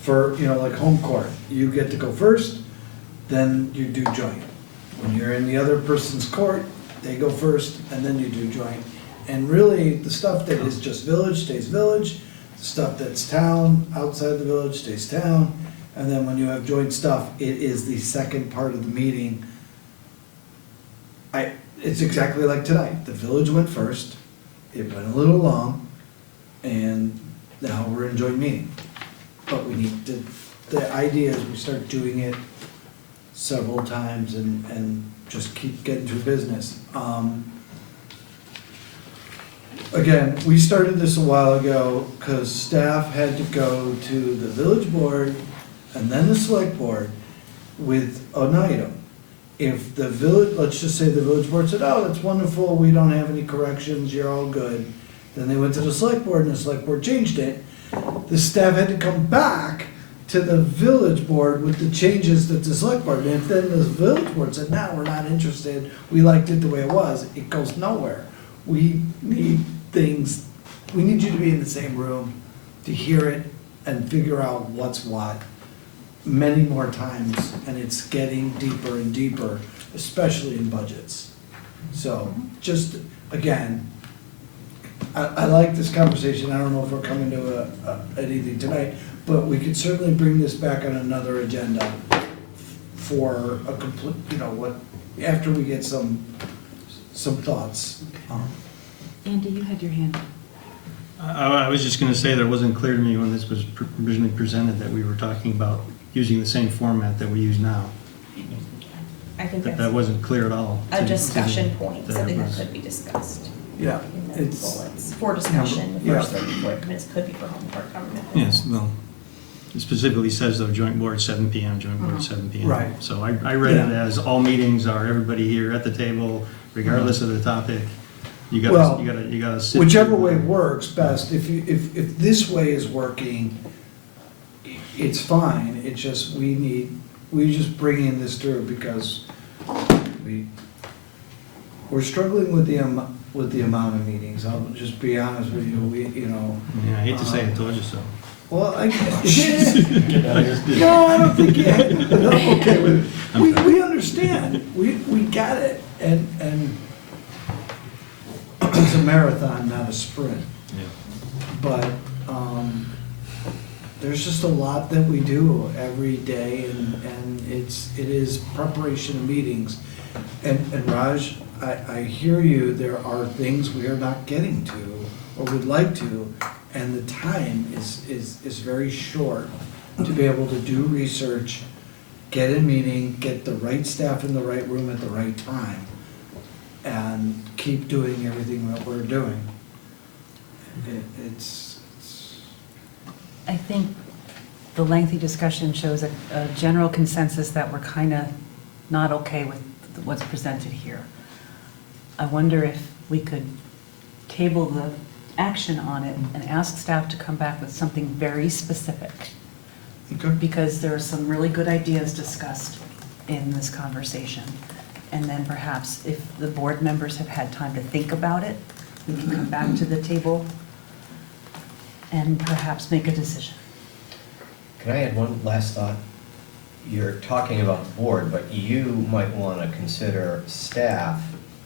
for, like home court. You get to go first, then you do joint. When you're in the other person's court, they go first, and then you do joint. And really, the stuff that is just village stays village, the stuff that's town, outside the village stays town, and then when you have joint stuff, it is the second part of the meeting. It's exactly like tonight. The village went first, it went a little long, and now we're in joint meeting. But we need to, the idea is we start doing it several times and just keep getting through business. Again, we started this a while ago because staff had to go to the village board and then the select board with an item. If the village, let's just say the village board said, oh, that's wonderful, we don't have any corrections, you're all good. Then they went to the select board and the select board changed it. The staff had to come back to the village board with the changes that the select board, and if then the village board said, no, we're not interested, we liked it the way it was, it goes nowhere. We need things, we need you to be in the same room to hear it and figure out what's what many more times, and it's getting deeper and deeper especially in budgets. So, just, again, I like this conversation, I don't know if we're coming to anything tonight, but we could certainly bring this back on another agenda for a complete, after we get some thoughts. Andy, you had your hand up. I was just gonna say that it wasn't clear to me when this was originally presented that we were talking about using the same format that we use now. I think That that's wasn't clear at all. a to- discussion point, that something that was- could be discussed Yeah, in the it's, bullets. For discussion, the Yeah. first 34 minutes could be for home court government. Yes, well, it specifically says though, joint board 7 PM, joint board 7 PM. Right. So I read it Yeah. as all meetings are everybody here at the table, regardless of the topic. You Well, you gotta sit. whichever way works best, if this way is working, it's fine, it's just, we just bringing this through because we're struggling with the amount of meetings, I'll just be honest with you, Yeah, I hate to say it, told you so. Well, Get out of here. no, I don't think you, I'm okay with it. We understand, we got it, and it's a marathon, not a sprint. Yeah. But, there's just a lot that we do every day, and it is preparation of meetings. And Raj, I hear you, there are things we are not getting to, or would like to, and the time is very short to be able to do research, get a meeting, get the right staff in the right room at the right time, and keep doing everything that we're doing. It's I think the lengthy discussion shows a general consensus that we're kind of not okay with what's presented here. I wonder if we could table the action on it and ask staff to come back with something very specific. okay. Because there are some really good ideas discussed in this conversation. And then perhaps if the board members have had time to think about it, we can come back to the table and perhaps make a decision. Can I add one last thought? You're talking about the board, but you might want to consider staff,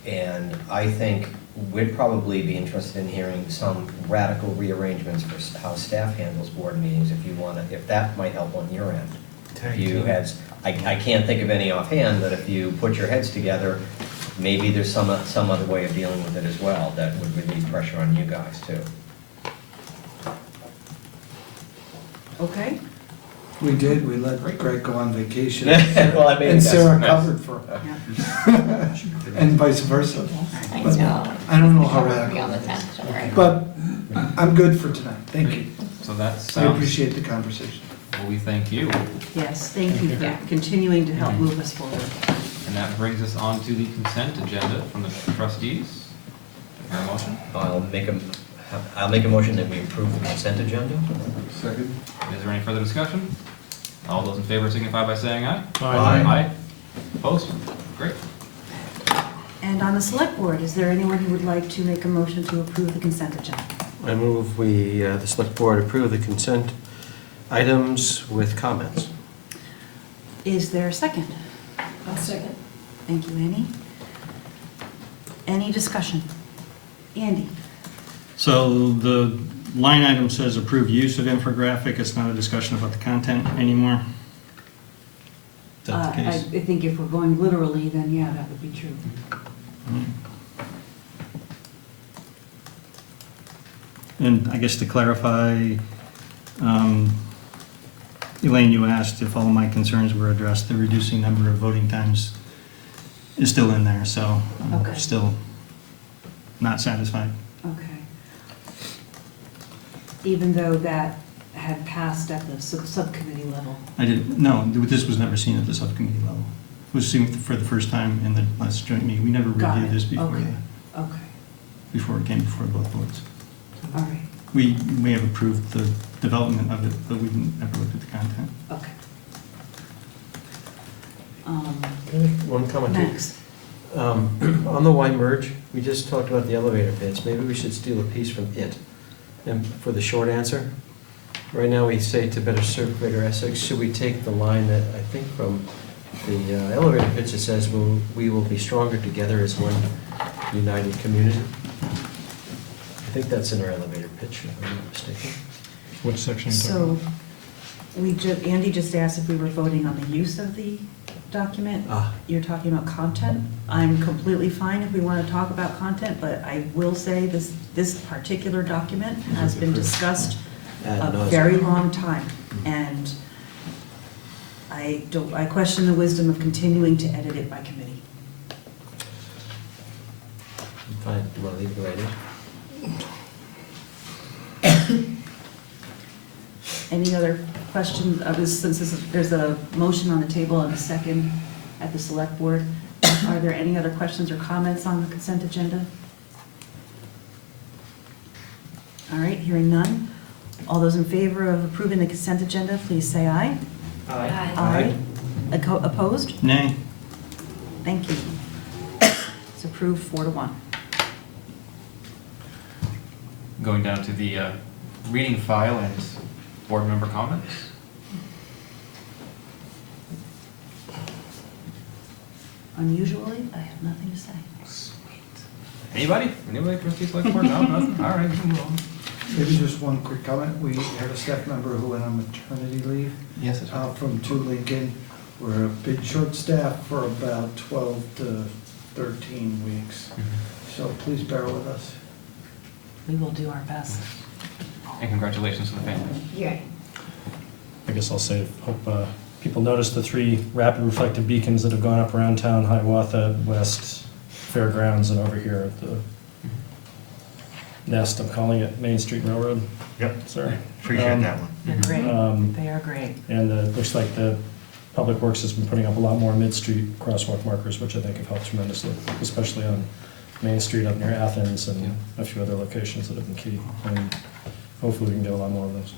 and I think we'd probably be interested in hearing some radical rearrangements for how staff handles board meetings, if you want to, if that might help on your end. If you had, I can't think of any offhand, but if you put your heads together, maybe there's some other way of dealing with it as well that would relieve pressure on you guys too. Okay? We did, we let Greg go on vacation. Well, I mean, And that's- Sarah that's- covered for him. And vice versa. Thanks, Joe. I don't know how Be radical on the that is. 10th, don't worry. But I'm good for tonight, thank you. So that I sounds, appreciate the conversation. well, we thank you. Yes, thank you for continuing to help move us forward. And that brings us on to the consent agenda from the trustees. Is there a motion? I'll make a motion that we approve the consent agenda. Second? Is there any further discussion? All those in favor signify by saying aye. Aye. Aye. Opposed? Great. And on the select board, is there anyone who would like to make a motion to approve the consent agenda? I move the select board approve the consent items with comments. Is there a second? I'll second. Thank you, Annie. Any discussion? Andy? So the line item says approve use of infographic, it's not a discussion about the content anymore? Is that the I case? think if we're going literally, then yeah, that would be true. And I guess to clarify, Elaine, you asked if all of my concerns were addressed, the reducing number of voting times is still in there, so Okay. we're still not satisfied. Okay. Even though that had passed at the subcommittee level? I didn't, no, this was never seen at the subcommittee level. It was seen for the first time in the last joint meeting. We never Got reviewed it. this before, Okay. Okay, before it came before both boards. all right, We may have approved the development of it, but we never looked at the content. okay. Can I make one comment? too? Next. On the Y merge, we just talked about the elevator bids. Maybe we should steal a piece from it. And for the short answer, right now we say to better serve Greater Essex, should we take the line that I think from the elevator pitch that says, we will be stronger together as one united community." I think that's in our elevator pitch, if I'm not mistaken. Which section are you talking So Andy just asked if we were voting on the use of the document. Ah. You're talking about content. I'm completely fine if we want to talk about content, but I will say this particular document has been discussed Ad a nauseam. very long time. And I question the wisdom of continuing to edit it by committee. Fine, you want to leave it the way it is? Any other questions? There's a motion on the table and a second at the select board. Are there any other questions or comments on the consent agenda? All right, hearing none. All those in favor of approving the consent agenda, please say aye. Aye. Opposed? Nay. Thank you. It's approved 4-1. Going down to the reading file and board member comments. Unusually, I have nothing to say. Anybody? Anybody trustee select board? No, nothing? All right, we can move on. Maybe just one quick comment. We had a staff member who went on maternity leave Yes, it's from Lincoln. We're a bit short-staffed for about 12 to 13 weeks. So please bear with us. We will do our best. And congratulations to the family. Yeah. I guess I'll say, hope people notice the 3 rapid reflective beacons that have gone up around town, Hiawatha, West Fairgrounds, and over here at the Nest. I'm calling it Main Street Railroad. Yep. Sorry. Appreciate that one. They're great. Um, They are great. And it looks like the Public Works has been putting up a lot more mid-street crosswalk markers, which I think have helped tremendously, especially on Main Street up near Athens and a few other locations that have been key. And hopefully we can get a lot more of those.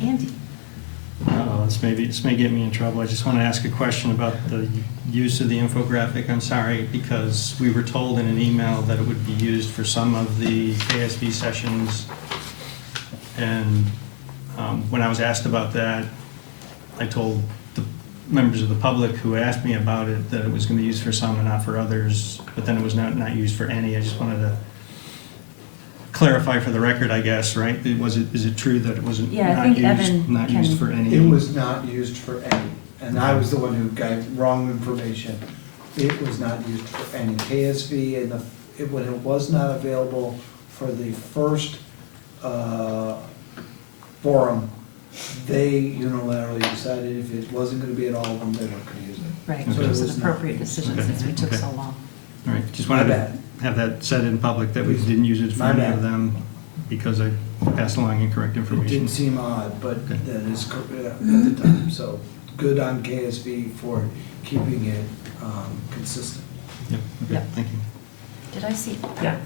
Andy? This may get me in trouble. I just want to ask a question about the use of the infographic. I'm sorry, because we were told in an email that it would be used for some of the KSB sessions. And when I was asked about that, I told the members of the public who asked me about it that it was going to be used for some and not for others, but then it was not used for any. I just wanted to clarify for the record, I guess, right? Is it true that it wasn't Yeah, I not think used, Evan not can- used for any? It was not used for any, and I was the one who got wrong information. It was not used for any. KSV, and when it was not available for the first forum, they unilaterally decided if it wasn't gonna be at all of them, they weren't gonna use it. Right, So it it was an was not appropriate used. decision Okay. since we took Okay. so long. All right, just wanted My to bad. have that said in public, that we didn't use it for My any bad. of them, because I passed along incorrect It information. didn't seem odd, but Okay. that is at the time, so good on KSV for keeping it consistent. Yep, okay, Yep. thank you. Did I see? Yeah.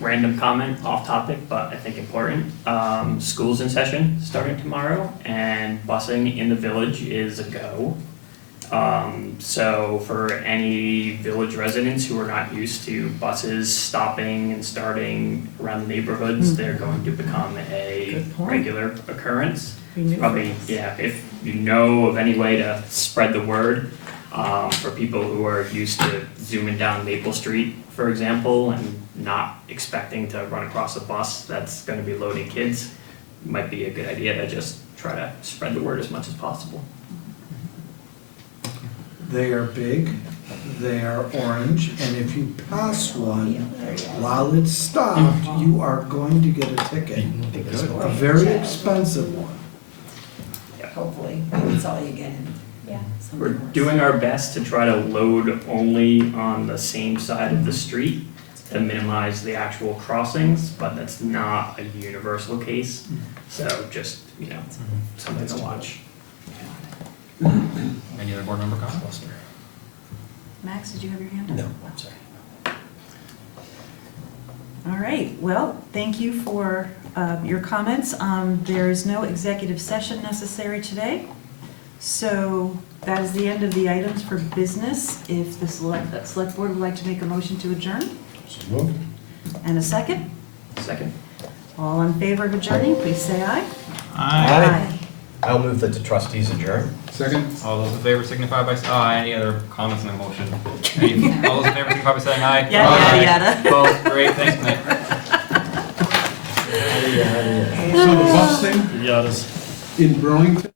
Random comment, off topic, but I think important. School's in session starting tomorrow, and busing in the village is a go. So for any village residents who are not used to buses stopping and starting around the neighborhoods, they're going to become a Good point. regular occurrence. We knew Probably, this. yeah, if you know of any way to spread the word, for people who are used to zooming down Maple Street, for example, and not expecting to run across a bus that's gonna be loading kids, might be a good idea to just try to spread the word as much as possible. They are big, they are orange, and if you pass one while it's stopped, you are going to get a ticket. A very expensive one. Hopefully, that's all you get. Yeah. We're doing our best to try to load only on the same side of the street to minimize the actual crossings, but that's not a universal case. So just, something to watch. Any other board member comments? Max, did you have your hand up? No, I'm sorry. All right, well, thank you for your comments. There is no executive session necessary today. So that is the end of the items for business. If the select board would like to make a motion to adjourn? So moved. And a second? Second. All in favor of adjourning, please say aye. Aye. I'll move that the trustees adjourn. Second? All those in favor signify by, any other comments on the motion? All those in favor signify by saying aye. Yada, yada. Both, great, thanks, Nick. So the bus thing Yadas. in Burlington,